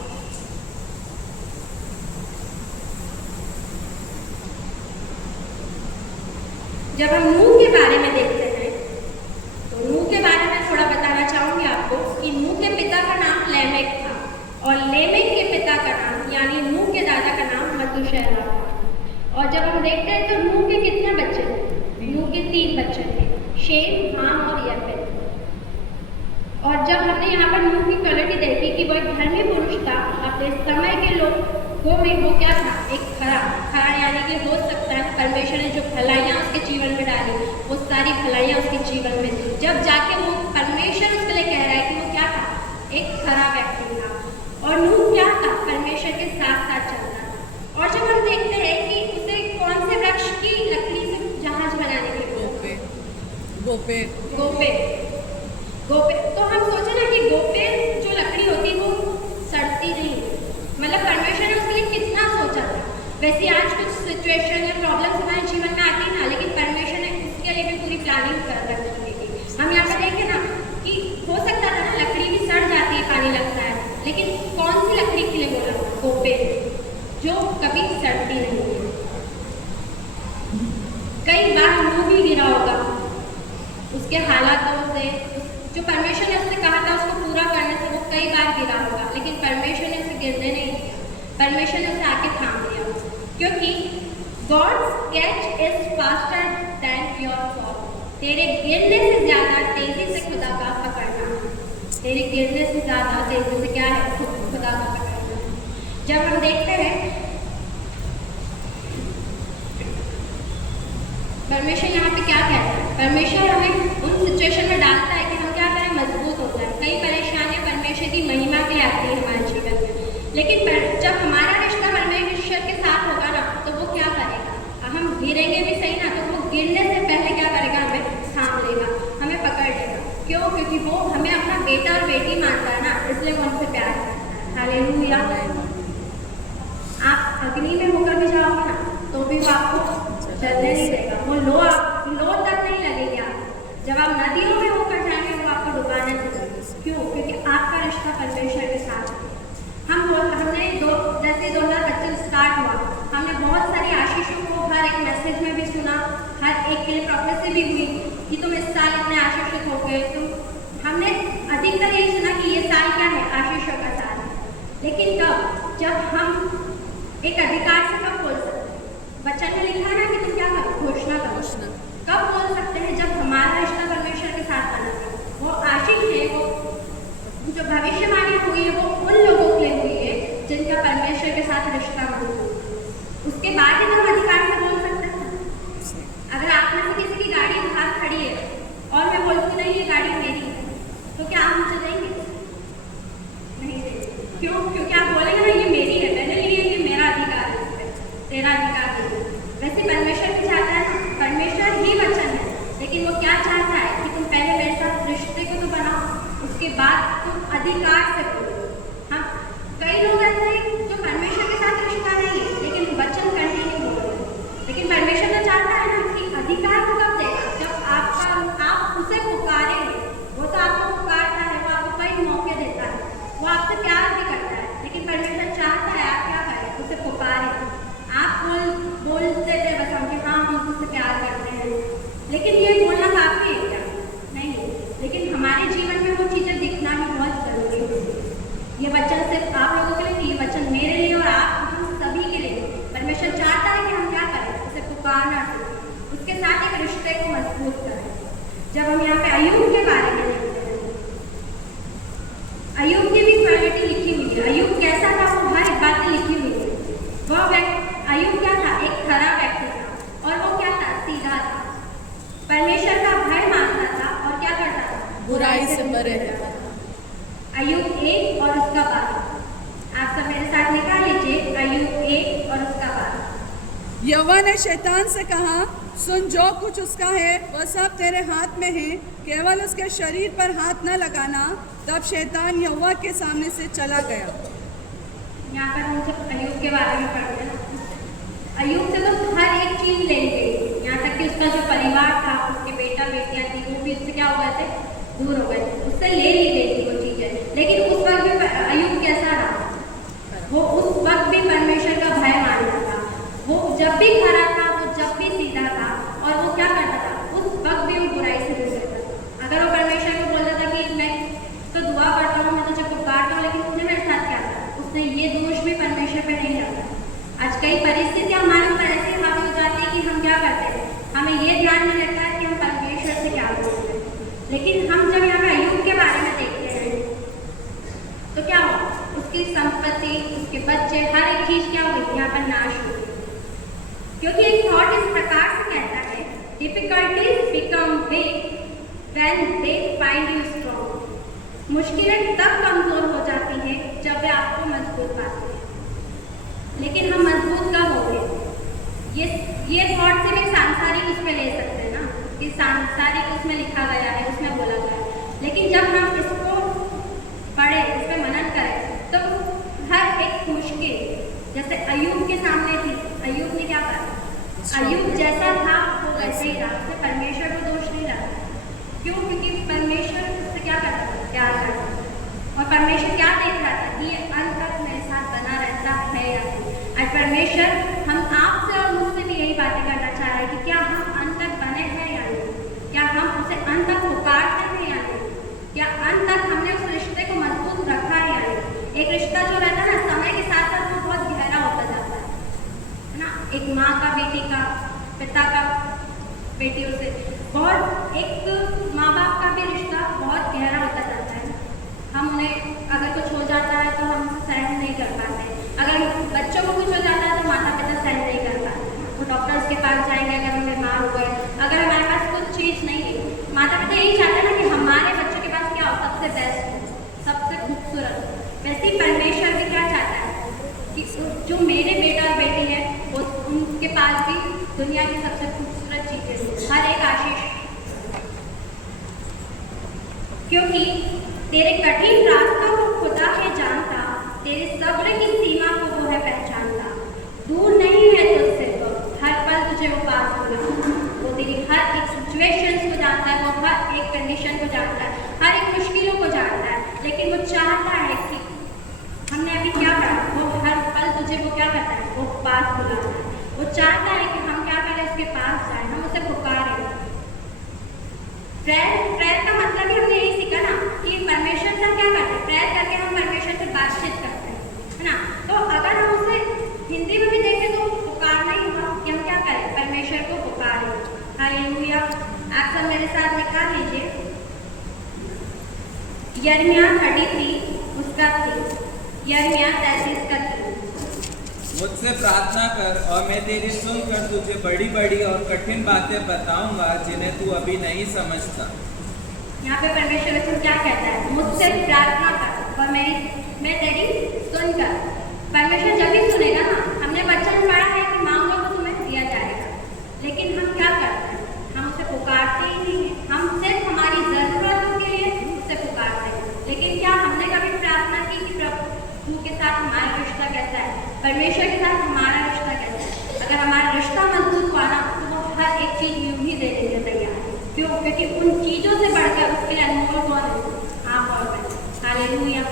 जब हम नूह के बारे में देखते हैं तो नूह के बारे में थोड़ा बताना चाहूंगी आपको कि नूह के पिता का नाम लेमेक था और लेमेक के पिता का नाम यानी नूह के दादा का नाम मथूशेलह था। और जब हम देखते हैं तो नूह के कितने बच्चे थे, नूह के 3 बच्चे थे, शेम, हाम और यफेत। और जब हमने यहाँ पर नूह की क्वालिटी देखी कि वो एक धर्मी पुरुष था, अपने समय के लोगों में वो क्या था, एक खरा यानी कि हो सकता है परमेश्वर ने जो भलाइयाँ उसके जीवन में डाली वो सारी भलाइयाँ उसके जीवन में थी। जब जाके वो परमेश्वर उसके लिए कह रहा है कि वो क्या था, एक खरा व्यक्ति था, और नूह क्या था, परमेश्वर के साथ साथ चलता था। और जब हम देखते हैं कि उसे कौन से वृक्ष की लकड़ी से जहाज बनाने की गोपे, तो हम सोचे ना कि गोपे जो लकड़ी होती वो सड़ती नहीं, मतलब परमेश्वर ने उसके लिए कितना सोचा था। वैसे आज कुछ सिचुएशन या प्रॉब्लम्स हमारे जीवन में आती है ना, लेकिन परमेश्वर ने उसके लिए भी पूरी प्लानिंग कर रखी थी। हम यहाँ पर देखें ना कि हो सकता था ना लकड़ी भी सड़ जाती है, पानी लगता है, लेकिन कौन सी लकड़ी के लिए बोला, गोपे, जो कभी सड़ती नहीं है। कई बार नूह भी गिरा होगा, उसके हालातों से, जो परमेश्वर ने उससे कहा था उसको पूरा करने से वो कई बार गिरा होगा, लेकिन परमेश्वर ने उसे गिरने नहीं दिया, परमेश्वर ने उसे आके थाम लिया, क्योंकि God's catch is faster than your fall। तेरे गिरने से ज़्यादा तेजी से खुदा का पकड़ना, तेरे गिरने से ज़्यादा तेजी से क्या है, खुदा का पकड़ना। जब हम देखते हैं परमेश्वर यहाँ पे क्या कहता है, परमेश्वर हमें उन सिचुएशन में डालता है कि हम क्या करें, मजबूत हो जाए। कई परेशानियां परमेश्वर की महिमा के लिए आती है हमारे जीवन में, लेकिन जब हमारा रिश्ता परमेश्वर के साथ होगा ना तो वो क्या करेगा, हम गिरेंगे भी सही ना, तो वो गिरने से पहले क्या करेगा, हमें थाम लेगा, हमें पकड़ लेगा। क्यों, क्योंकि वो हमें अपना बेटा और बेटी मानता है ना, इसलिए वो हमसे प्यार करता है। हालेलुया। आप अग्नि में होकर भी जाओगे ना तो भी वो आपको जलने नहीं देगा, वो लो तक नहीं लगेगी। आप जब आप नदियों में होकर जाएंगे वो आपको डुबाने नहीं देगा। क्यों, क्योंकि आपका रिश्ता परमेश्वर के साथ है। हमने जैसे 2025 स्टार्ट हुआ, हमने बहुत सारी आशीषों को हर एक मैसेज में भी सुना, हर एक के लिए प्रोफेसी भी हुई कि तुम इस साल इतने आशीषित हो गए। हमने अधिकतर यही सुना कि ये साल क्या है, आशीषों का साल है। लेकिन तब जब हम एक अधिकार से कब बोल सकते हैं, वचन में लिखा है ना कि तुम क्या करो, घोषणा करो। कब बोल सकते हैं, जब हमारा रिश्ता परमेश्वर के साथ बना है। वो आशीष है, वो जो भविष्यवाणी हुई है वो उन लोगों के लिए हुई है जिनका परमेश्वर के साथ रिश्ता बना है। उसके बाद ही हम अधिकार से बोल सकते हैं। अगर आप में से किसी की गाड़ी बाहर खड़ी है और मैं बोलती नहीं ये गाड़ी मेरी है, तो क्या आप मुझे देंगे? नहीं देंगे। क्यों? क्योंकि आप बोलेंगे ना ये मेरी है, मैंने ली है, ये मेरा अधिकार है, तेरा अधिकार है। वैसे परमेश्वर भी चाहता है ना, परमेश्वर ही वचन है, लेकिन वो क्या चाहता है कि तुम पहले मेरे साथ रिश्ते को तो बनाओ, उसके बाद तुम अधिकार से बोलो। हम कई लोग ऐसे हैं प्यार को कब देगा? जब आप उसे पुकारेंगे। वो तो आपको पुकारता है, वो आपको कई मौके देता है, वो आपसे प्यार भी करता है, लेकिन परमेश्वर चाहता है आप क्या करें? उसे पुकारें। आप बोलते थे बस हम कि हाँ हम उससे प्यार करते हैं, लेकिन ये बोलना काफ़ी है क्या? नहीं है। लेकिन हमारे जीवन में वो चीज़ें दिखना भी बहुत जरूरी है। ये वचन सिर्फ आप लोगों के लिए नहीं, ये वचन मेरे लिए और आप हम सभी के लिए। परमेश्वर चाहता है कि हम क्या करें? उसे पुकारना सीखें, उसके साथ एक रिश्ते को मजबूत करें। जब हम यहाँ पे अय्यूब के बारे में देखते हैं, अय्यूब की भी क्वालिटी लिखी हुई है। अय्यूब कैसा था वो हर एक बातें लिखी हुई है। वह अय्यूब क्या था? एक खरा व्यक्ति था, और वो क्या था? सीधा था, परमेश्वर का भय मानता था, और क्या करता था? बुराई से परे रहता था। अय्यूब 1 और उसका 12। आप सब मेरे साथ निकाल लीजिए, अय्यूब 1 और उसका 12। यहोवा ने शैतान से कहा, सुन, जो कुछ उसका है वह सब तेरे हाथ में है, केवल उसके शरीर पर हाथ न लगाना। तब शैतान यहोवा के सामने से चला गया। यहाँ पर हम जब अय्यूब के बारे में पढ़ते हैं ना, अय्यूब से तो हर एक चीज़ ले गई, यहाँ तक कि उसका जो परिवार था, उसके बेटा बेटियाँ थी, वो भी उससे क्या हो गए थे? दूर हो गए थे, उससे ले ली गई थी वो चीज़ें। लेकिन उस वक्त भी अय्यूब कैसा रहा? वो उस वक्त भी परमेश्वर का भय मानता था। वो जब भी खरा था, वो जब भी सीधा था, और वो क्या करता था? उस वक्त भी वो बुराई से दूर रहता था। अगर वो परमेश्वर को बोलता था कि मैं तो दुआ करता हूँ, मैं तुझे पुकारता हूँ, लेकिन उसने मेरे साथ क्या करा? उसने ये दोष भी परमेश्वर पर नहीं लगाया। आज कई परिस्थितियाँ हमारे ऊपर ऐसी हावी हो जाती है कि हम क्या करते हैं? हमें ये ध्यान में रहता है कि हम परमेश्वर से क्या बोलते हैं। लेकिन हम जब यहाँ पे अय्यूब के बारे में देखते हैं तो क्या हुआ? उसकी संपत्ति, उसके बच्चे, हर एक चीज क्या हुई? यहाँ पर नाश हुई। क्योंकि एक थॉट इस प्रकार से कहता है, difficulties become big when they find you strong. मुश्किलें तब कमजोर हो जाती हैं जब वे आपको मजबूत पाते हैं। लेकिन हम मजबूत कब हो गए? ये थॉट से भी सांसारिक उसमें ले सकते हैं ना, कि सांसारिक उसमें लिखा गया है, उसमें बोला गया है। लेकिन जब हम इसको पढ़े, इस पर मनन करें, तो हर एक मुश्किल जैसे अय्यूब के सामने थी, अय्यूब ने क्या करा? अय्यूब जैसा था वो वैसे ही रहा, उसने परमेश्वर को दोष नहीं डाला। क्यों? क्योंकि परमेश्वर उससे क्या करता था? प्यार करता था। और परमेश्वर क्या देख रहा था? कि ये अंत तक मेरे साथ बना रहता है या नहीं। आज परमेश्वर हम आपसे और मुझसे भी यही बातें करना चाह रहे हैं कि क्या हम अंत तक बने हैं या नहीं? क्या हम उसे अंत तक पुकारते हैं या नहीं? क्या अंत तक हमने उस रिश्ते को मजबूत रखा है या नहीं? एक रिश्ता जो रहता है ना, समय के साथ साथ वो बहुत गहरा होता जाता है ना। एक माँ का बेटी का, पिता का बेटियों से, बहुत एक माँ बाप का भी रिश्ता बहुत गहरा होता जाता है। हम उन्हें अगर कुछ हो जाता है तो हम सहन नहीं कर पाते। अगर बच्चों को कुछ हो जाता है तो माता पिता सहन नहीं कर पाते, वो डॉक्टर्स के पास जाएंगे अगर हम बीमार हो गए। अगर हमारे पास कुछ चीज़ नहीं है, माता पिता यही चाहते हैं ना कि हमारे बच्चों के पास क्या हो? सबसे बेस्ट हो, सबसे खूबसूरत। वैसे ही परमेश्वर भी क्या चाहता है कि जो मेरे बेटा और बेटी है वो उनके पास भी दुनिया की सबसे खूबसूरत चीज़ें हो, हर एक आशीष। क्योंकि तेरे कठिन रास्तों को खुदा है जानता, तेरे सब्र की सीमा को वो है पहचानता। दूर नहीं है तुझसे वो, हर पल तुझे वो पास होगा। वो तेरी हर एक सिचुएशंस को जानता है, वो हर एक कंडीशन को जानता है, हर एक मुश्किलों को जानता है। लेकिन वो चाहता है कि हमने अभी क्या पढ़ा, वो हर पल तुझे वो क्या करता है? वो पास बुलाता है। वो चाहता है कि हम क्या करें? उसके पास जाएं, हम उसे पुकारें। प्रेयर का मतलब ही हमने यही सीखा ना कि परमेश्वर से क्या करते हैं? प्रेयर करके हम परमेश्वर से बातचीत करते हैं, है ना। तो अगर हम उसे हिंदी में भी देखें तो पुकारना ही हुआ कि हम क्या करें? परमेश्वर को पुकारें। हालेलुया। आप सब मेरे साथ निकाल लीजिए यिर्मयाह 33 उसका 3, यिर्मयाह 33 का 3। मुझसे प्रार्थना कर और मैं तेरी सुनकर तुझे बड़ी बड़ी और कठिन बातें बताऊंगा जिन्हें तू अभी नहीं समझता। यहाँ पे परमेश्वर वचन क्या कहता है? मुझसे प्रार्थना कर और मैं तेरी सुनकर। परमेश्वर जब भी सुनेगा ना, हमने वचन पढ़ा है कि मांगो तो तुम्हें दिया जाएगा, लेकिन हम क्या करते हैं? हम उसे पुकारते ही नहीं हैं। हम सिर्फ हमारी जरूरतों के लिए उसे पुकारते हैं, लेकिन क्या हमने कभी प्रार्थना की कि प्रभु के साथ हमारा रिश्ता कैसा है? परमेश्वर के साथ हमारा रिश्ता कैसा है? अगर हमारा रिश्ता मजबूत हुआ ना तो वो हर एक चीज यूं ही क्यों? क्योंकि उन चीज़ों से बढ़कर उसके लिए अनमोल कौन है? आप और मैं। हालेलुया।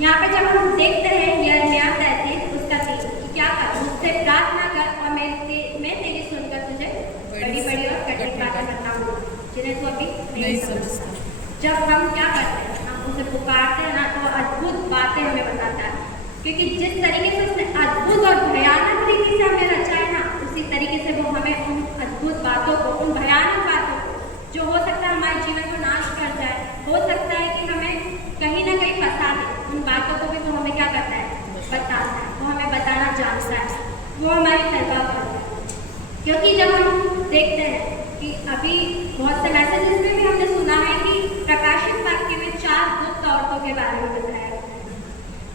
यहाँ पे जब हम देखते हैं यिर्मयाह 33 उसका 3 कि क्या कर, मुझसे प्रार्थना कर और मैं तेरी सुनकर तुझे बड़ी बड़ी और कठिन बातें बताऊंगा जिन्हें तू अभी नहीं समझता। जब हम क्या करते हैं, हम उसे पुकारते हैं ना, तो अद्भुत बातें हमें बताता है, क्योंकि जिस तरीके से उसने अद्भुत और भयानक तरीके से हमें रचा है ना, उसी तरीके से वो हमें उन अद्भुत बातों को, उन भयानक बातों को, जो हो सकता है हमारे जीवन को नाश कर जाए, हो सकता है कि हमें कहीं ना कहीं फंसा दे, उन बातों को भी वो हमें क्या करता है? बताता है। वो हमें बताना जानता है, वो हमारी तलबा करता है। क्योंकि जब हम देखते हैं कि अभी बहुत से मैसेजेस में भी हमने सुना है कि प्रकाशित वाक्य में 4 गुप्त औरतों के बारे में बताया गया है।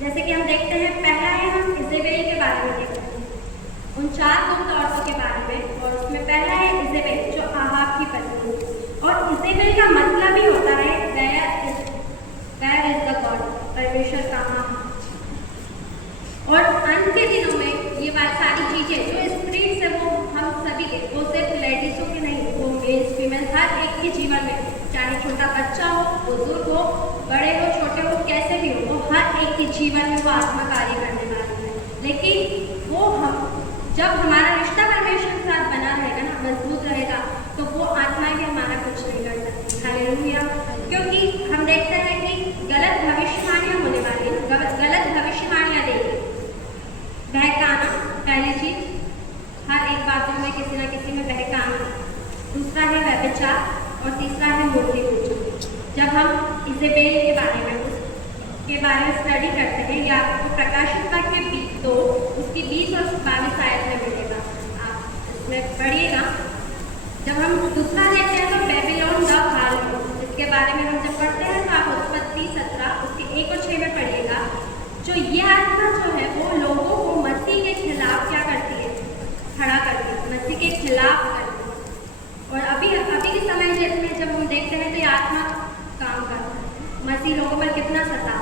जैसे कि हम देखते हैं, पहला है हम इजेबेल के बारे में देखते हैं, उन 4 गुप्त औरतों के बारे में। और उसमें पहला है इजेबेल, जो आहाब की पत्नी है। और इजेबेल का मतलब ही होता है वेयर इज द गॉड, परमेश्वर कहाँ। और अंत के दिनों में ये बात सारी चीजें जो स्प्रिट्स है वो हम सभी के, वो सिर्फ लेडीजों के नहीं, वो मेल्स फीमेल हर एक के जीवन में, चाहे छोटा बच्चा हो, बुजुर्ग हो, बड़े हो, छोटे हो, कैसे भी हो, वो हर एक के जीवन में वो आत्मा कार्य करने वाली है। लेकिन वो हम जब हमारा रिश्ता परमेश्वर के साथ बना रहेगा ना, मजबूत रहेगा, तो वो आत्माएं भी हमारा कुछ नहीं कर सकती। हालेलुया। क्योंकि हम देखते हैं कि गलत भविष्यवाणियां होने वाली है, गलत भविष्यवाणियां देगी, बहकाना पहली चीज, हर एक बातों में किसी न किसी में बहकाना। दूसरा है व्यभिचार और तीसरा है मूर्ति पूजा। जब हम इजेबेल के बारे में स्टडी करते हैं, या आपको प्रकाशित वाक्य 2 उसकी 20 और 22 आयत में मिलेगा, आप इसमें पढ़िएगा। जब हम दूसरा देखते हैं तो बेबीलोन द हार्लोट, इसके बारे में हम जब पढ़ते हैं तो आप उत्पत्ति 17 उसके 1 और 6 में पढ़िएगा। जो ये आत्मा जो है वो लोगों को मसीह के खिलाफ क्या करती है? खड़ा करती है, मसीह के खिलाफ करती है। और अभी के समय में जब हम देखते हैं तो ये आत्मा काम करता है, मसीह लोगों पर कितना सता।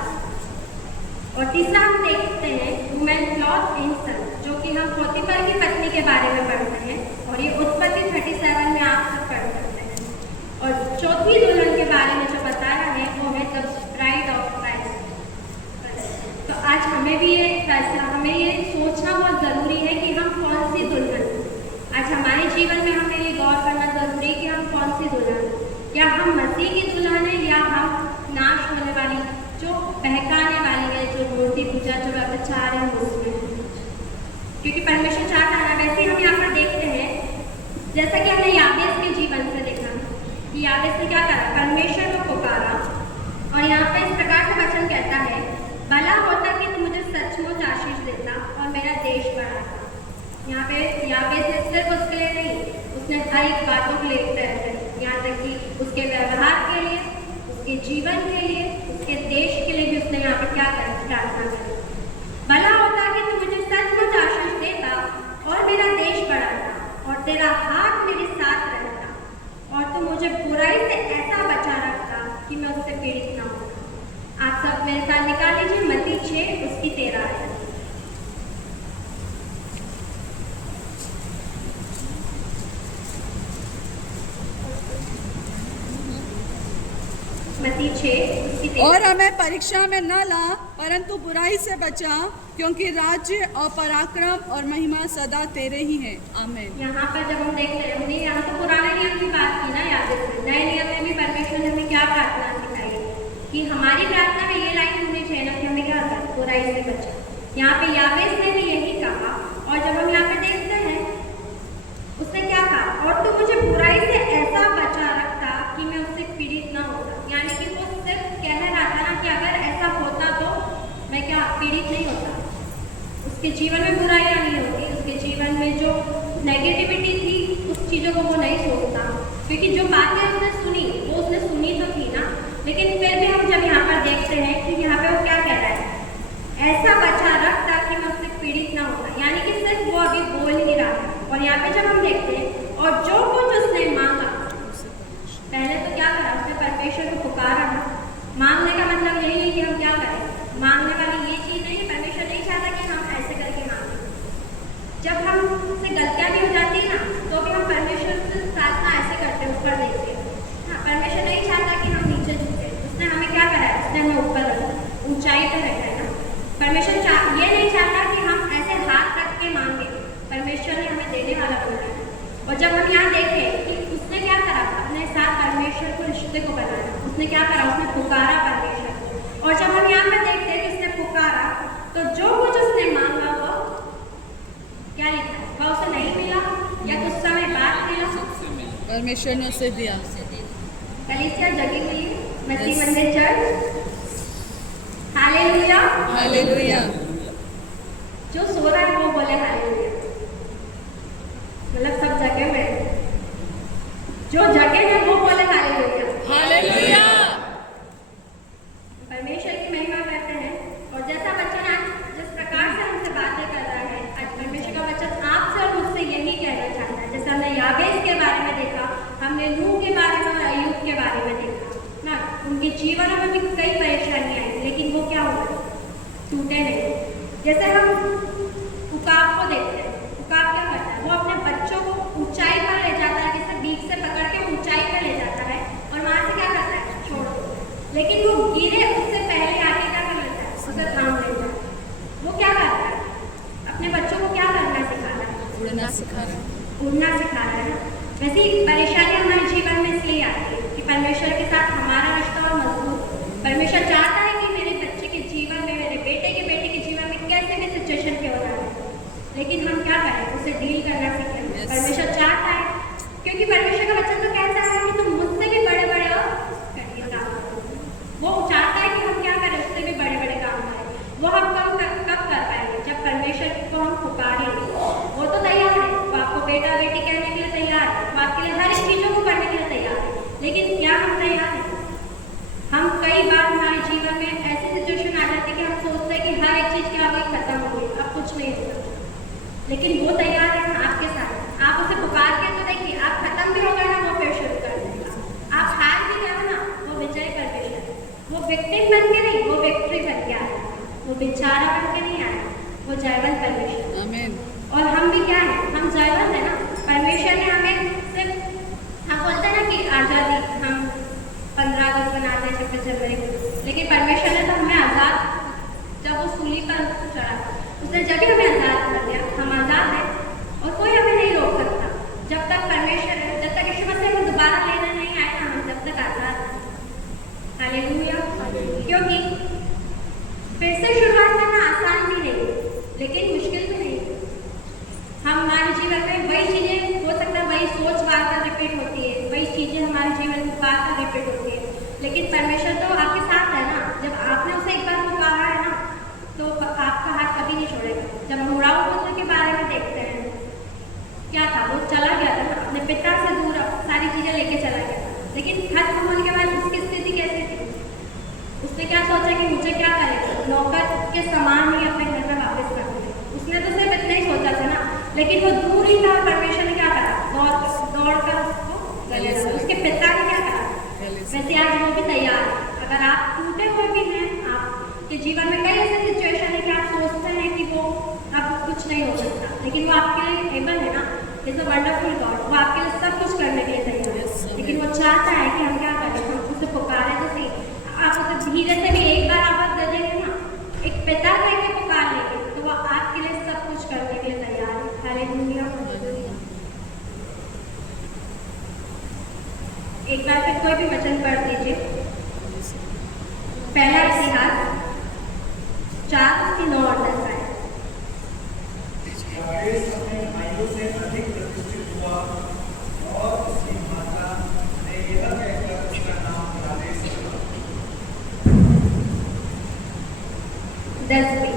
और तीसरा हम देखते हैं वुमेन क्लॉथ इन सन, जो कि हम पोतीफर की पत्नी के बारे में पढ़ते हैं, और ये उत्पत्ति 37 में आप सब पढ़ सकते हैं। और चौथी दुल्हन के बारे में जो बताया है वो है द ब्राइड ऑफ क्राइस्ट। तो आज हमें भी ये फैसला, हमें ये सोचना बहुत ज़रूरी है कि हम कौन सी दुल्हन, आज हमारे जीवन में हमें ये गौर करना ज़रूरी है कि हम कौन सी दुल्हन, क्या हम मसीह की दुल्हन है, या हम नाश होने वाली, जो बहकाने वाली है, जो मूर्ति पूजा, जो व्यभिचार है उसमें। क्योंकि परमेश्वर चाहता है, वैसे हम यहाँ पर देखते हैं, जैसा कि हमने याबेस के जीवन से देखा कि याबेस ने क्या करा, परमेश्वर को पुकारा। और यहाँ पर इस प्रकार का वचन कहता है, भला होता कि तुम मुझे सचमुच आशीष देता और मेरा देश बढ़ाता। यहाँ पे याबेस ने सिर्फ उसके लिए नहीं, उसने हर एक बातों के लिए प्रेयर करी, यहाँ तक कि उसके व्यवहार के लिए, उसके जीवन के लिए, उसके देश के लिए भी उसने यहाँ पे क्या करा, प्रार्थना करी। भला होता कि तुम मुझे सचमुच आशीष देता और मेरा देश बढ़ाता और तेरा हाथ मेरे साथ रहता, और तुम मुझे बुराई से ऐसा बचा रखता कि मैं उससे पीड़ित ना होता। आप सब मेरे साथ निकाल लीजिए मत्ती 6 उसकी 13 है। मत्ती 6 उसकी 13। और हमें परीक्षा में न ला, परंतु बुराई से बचा, क्योंकि राज्य और पराक्रम और महिमा सदा तेरे ही है। आमीन। यहाँ पर जब हम देखते हैं, हमने यहाँ तो पुराने नियम की बात की ना, याद है, नए नियम में भी परमेश्वर ने हमें क्या प्रार्थना सिखाई है कि हमारी प्रार्थना में ये लाइन होनी चाहिए ना कि हमें क्या करना, बुराई से बचा। यहाँ पे याबेस ने भी यही कहा। और जब हम यहाँ पे देखते हैं, उसने क्या कहा, और तू मुझे बुराई से ऐसा बचा रखता कि मैं उससे पीड़ित ना होता। यानी कि वो सिर्फ कह रहा था ना कि अगर ऐसा होता तो मैं क्या पीड़ित नहीं होता, उसके जीवन में बुराइयाँ नहीं होती, उसके जीवन में जो नेगेटिविटी थी उस चीज़ों को वो नहीं सोचता। क्योंकि जो बातें उसने सुनी वो उसने सुनी तो थी ना, लेकिन फिर भी हम जब यहाँ पर देखते हैं कि यहाँ पे वो क्या कह रहा है, ऐसा बचा रख ताकि मैं उससे पीड़ित ना होता। यानी कि सिर्फ वो अभी बोल ही रहा है। और यहाँ पे जब हम देखते हैं, और जो कुछ उसने मांगा, पहले तो क्या करा, उसने परमेश्वर को पुकारा ना। मांगने का मतलब यही है कि हम क्या करें, मांगने वाली ये चीज़ नहीं, परमेश्वर नहीं चाहता कि हम ऐसे करके मांगें। जब हमसे गलतियाँ भी हो जाती है ना, तो भी हम परमेश्वर से प्रार्थना ऐसे करते हैं, ऊपर देखते हैं। हाँ, परमेश्वर नहीं चाहता कि हम नीचे झुके। उसने हमें क्या करा है? उसने हमें ऊपर रखा, ऊंचाई पर रखा है ना। परमेश्वर ये नहीं चाहता कि हम ऐसे हाथ रख के मांगे। परमेश्वर ने हमें देने वाला बनाया है। और जब हम यहाँ देखें कि उसने क्या करा, अपने साथ परमेश्वर को रिश्ते को बनाया। उसने क्या करा? उसने पुकारा परमेश्वर को। और जब हम यहाँ पे देखते हैं कि उसने पुकारा, तो जो कुछ उसने मांगा वो क्या लिखा है? वह उसे नहीं मिला या कुछ समय बाद मिला, परमेश्वर ने उसे दिया। कलीसिया जगी हुई है, मसीह मंदिर चर्च। हालेलुया। हालेलुया। जो सो रहा है वो बोले हालेलुया। मतलब सब जगह में, जो जगह में वो बोले हालेलुया। हालेलुया। परमेश्वर की महिमा करते हैं। और जैसा वचन आज जिस प्रकार से हमसे बातें कर रहा है, आज परमेश्वर का वचन आपसे और मुझसे यही कहना चाहता है। जैसे हमने याबेस के बारे में देखा, हमने नूह के बारे में और अय्यूब के बारे में देखा ना, उनके जीवन में भी कई परेशानियां आई, लेकिन वो क्या हुआ? टूटे नहीं। जैसे हम उकाब को देखते हैं, उकाब क्या करता है? वो अपने बच्चों को ऊंचाई पर ले जाता है, जिसे बीक से पकड़ के ऊंचाई पर ले जाता है और वहां से क्या करता है? छोड़ देता है। लेकिन वो गिरे उससे पहले आके क्या कर लेता है? उसे थाम लेता है। वो क्या करता है? अपने बच्चों को क्या करना सिखाता है? उड़ना सिखा रहा है। उड़ना सिखा रहा है। वैसे ही परेशानियां हमारे जीवन में इसलिए आती है कि परमेश्वर के साथ हमारा रिश्ता और मजबूत। परमेश्वर चाहता है कि मेरे बच्चे के जीवन में, मेरे बेटे के जीवन में कैसे भी सिचुएशन क्यों ना आए, लेकिन हम क्या करें? उसे डील करना सीखें। परमेश्वर चाहता है, क्योंकि परमेश्वर का वचन तो कहता है कि तुम मुझसे भी बड़े बड़े और कठिन काम करो। वो चाहता है कि हम क्या करें? उससे भी बड़े बड़े काम करें। वो हम कब कर पाएंगे? जब परमेश्वर को हम पुकारेंगे। वो तो तैयार है, वो आपको बेटा बेटी कहने के लिए तैयार है, वो आपके लिए हर एक चीज़ों को करने के लिए तैयार है, लेकिन क्या हम तैयार हैं? हम कई बार हमारे जीवन में ऐसी सिचुएशन आ जाती है कि हम सोचते हैं कि हर एक चीज़ क्या होगी? खत्म हो गई, अब कुछ नहीं होगा। लेकिन वो तैयार है ना आपके साथ। आप उसे पुकार के तो देखिए, आप खत्म भी हो गए ना, वो फिर शुरू कर देगा। आप हार भी गए हो ना, वो विजय परमेश्वर। वो विक्टिम बन के नहीं, वो विक्ट्री बन के आया। वो बेचारा बन के नहीं आया, वो जयवंत परमेश्वर। आमीन। और हम भी क्या है? हम जयवंत है ना। परमेश्वर ने हमें सिर्फ, हम बोलते हैं ना कि आज़ादी, हम 15 अगस्त मनाते हैं, 26 जनवरी को, लेकिन परमेश्वर ने तो हमें आज़ाद, जब वो सूली पर चढ़ा उसने जब भी हमें आज़ाद कर दिया। हम आज़ाद हैं और कोई हमें नहीं रोक सकता। जब तक परमेश्वर है, जब तक यीशु मसीह हमें दोबारा लेने नहीं आए ना, हम तब तक आज़ाद हैं। हालेलुया। क्योंकि फिर से शुरुआत करना आसान भी नहीं, लेकिन मुश्किल भी नहीं। हम हमारे जीवन में वही चीज़ें, हो सकता है वही सोच बार बार रिपीट होती है, वही चीज़ें हमारे जीवन में बार बार रिपीट होती है, लेकिन परमेश्वर तो आपके साथ है ना। जब आपने उसे एक बार पुकारा है ना, तो आपका हाथ कभी नहीं छोड़ेगा। जब हम उड़ाऊ पुत्र के बारे में देखते हैं, क्या था? वो चला गया था ना, अपने पिता से दूर सारी चीज़ें लेके चला गया था, लेकिन खत्म होने के बाद उसकी स्थिति कैसी थी? उसने क्या सोचा कि मुझे क्या करेगा? नौकर के समान ही अपने घर में वापस कर दिया। उसने तो सिर्फ इतना ही सोचा था ना, लेकिन वो दूर ही था। परमेश्वर ने क्या करा? दौड़ कर उसको गले लगा। उसके पिता ने क्या करा? वैसे आज वो भी तैयार है। अगर आप टूटे हुए भी हैं, आपके जीवन में कई ऐसे सिचुएशन है कि आप सोचते हैं कि वो अब कुछ नहीं हो सकता, लेकिन वो आपके लिए एबल है ना। Is a wonderful God. वो आपके लिए सब कुछ करने के लिए तैयार है, लेकिन वो चाहता है कि हम क्या करें? हम उसे पुकारें तो सही। आप उसे धीरे से भी एक बार आवाज दे देंगे ना, एक पिता कह के पुकार लेंगे, तो वो आपके लिए सब कुछ करने के लिए तैयार है। हालेलुया। एक बार फिर कोई भी वचन पढ़ दीजिए। पहला इतिहास 4:9 और 10 आए। याबेस अपने भाइयों से अधिक प्रतिष्ठित हुआ और उसकी माता ने यह कहकर उसका नाम याबेस रखा। 10 भी।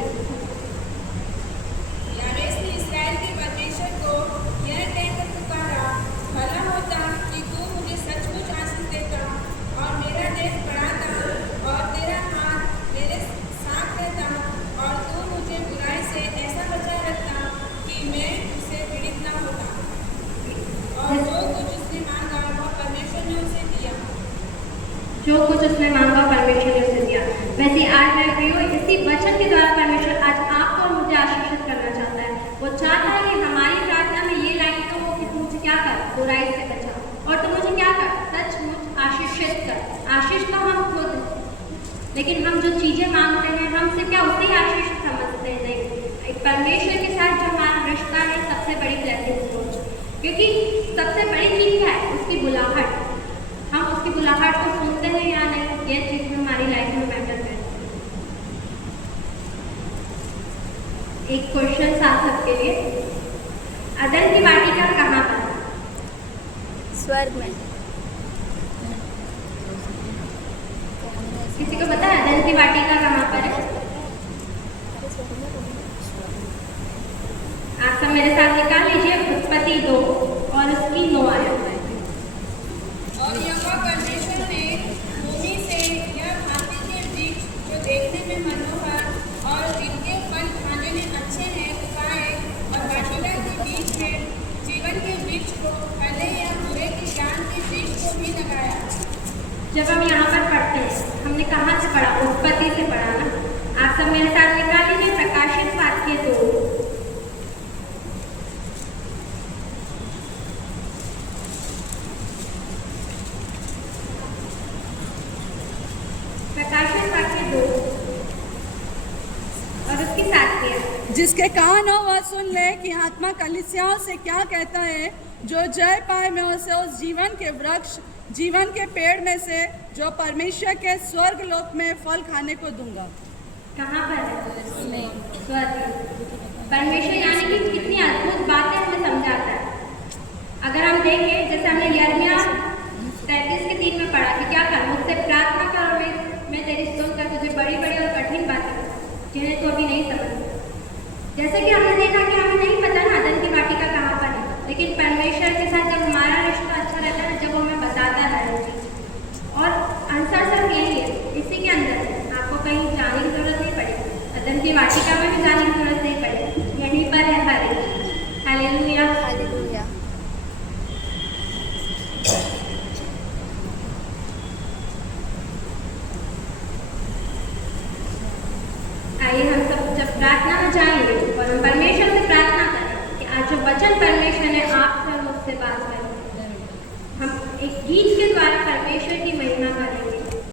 याबेस ने इस्राएल के परमेश्वर को यह कहकर पुकारा, भला होता कि तू मुझे सचमुच आशीष देता और मेरा देश बढ़ाता और तेरा हाथ मेरे साथ रहता और तू मुझे बुराई से ऐसा बचाए रखता कि मैं उससे पीड़ित न होता। और जो कुछ उसने मांगा वह परमेश्वर ने उसे दिया। जो कुछ उसने मांगा परमेश्वर ने उसे दिया। वैसे आज मैं प्रियो इसी वचन के द्वारा परमेश्वर आज आपको और मुझे आशीषित करना चाहता है। वो चाहता है कि हमारी प्रार्थना में ये लाइन तो हो कि तू मुझे क्या कर, बुराई से बचा, और तू मुझे क्या कर, सचमुच आशीषित कर। आशीष तो हम खुद हैं, लेकिन हम जो चीज़ें मांगते हैं हमसे क्या उसे ही आशीष समझते हैं? नहीं, परमेश्वर के साथ जो हमारा रिश्ता है सबसे बड़ी ब्लेसिंग हो, क्योंकि सबसे बड़ी चीज़ क्या है? उसकी बुलाहट। हम उसकी बुलाहट को सुनते हैं या नहीं, ये चीज़ हमारी लाइफ में मैटर करती है। एक क्वेश्चन था सबके लिए, अदन की वाटिका कहाँ पर है? स्वर्ग में। किसी को पता है अदन की वाटिका कहाँ पर है? आप सब मेरे साथ निकाल लीजिए उत्पत्ति 2 और उसकी 9 आयत है। और यहोवा परमेश्वर ने भूमि से यह भांति के वृक्ष जो देखने में मनोहर और इनके फल खाने में अच्छे हैं उगाए, और वाटिका के बीच में जीवन के वृक्ष को, भले या बुरे के ज्ञान के वृक्ष को भी लगाया। जब हम यहाँ पर पढ़ते हैं, हमने कहाँ से पढ़ा? उत्पत्ति से पढ़ा ना। आप सब मेरे साथ निकाल लीजिए प्रकाशित वाक्य 2। प्रकाशित वाक्य 2 और उसकी 7 आयत। जिसके कान हो वह सुन ले कि आत्मा कलीसियाओं से क्या कहता है। जो जय पाए मैं उसे उस जीवन के वृक्ष, जीवन के पेड़ में से जो परमेश्वर के स्वर्ग लोक में फल खाने को दूंगा। कहाँ पर है? स्वर्ग। परमेश्वर यानी कि कितनी अद्भुत बातें हमें समझाता है। अगर हम देखें, जैसे हमने यिर्मयाह 33 के 3 में पढ़ा कि क्या कर, मुझसे प्रार्थना कर और मैं तेरी सुनकर तुझे बड़ी बड़ी और कठिन बातें जिन्हें तो अभी नहीं समझ। जैसे कि हमने देखा कि हमें नहीं पता ना अदन की वाटिका कहाँ पर है, लेकिन परमेश्वर के साथ जब हमारा रिश्ता अच्छा रहता है, जब वो हमें बताता है और आंसर सिर्फ यही है, इसी के अंदर है। आपको कहीं जाने की जरूरत नहीं पड़ेगी, अदन की वाटिका में भी जाने की जरूरत नहीं पड़ेगी, यहीं पर है हर एक चीज। Hallelujah, hallelujah. आइए हम सब जब प्रार्थना में जाएंगे और हम परमेश्वर से प्रार्थना करें कि आज जो वचन परमेश्वर ने आपसे और मुझसे बात करें, हम एक गीत के द्वारा परमेश्वर की महिमा करें।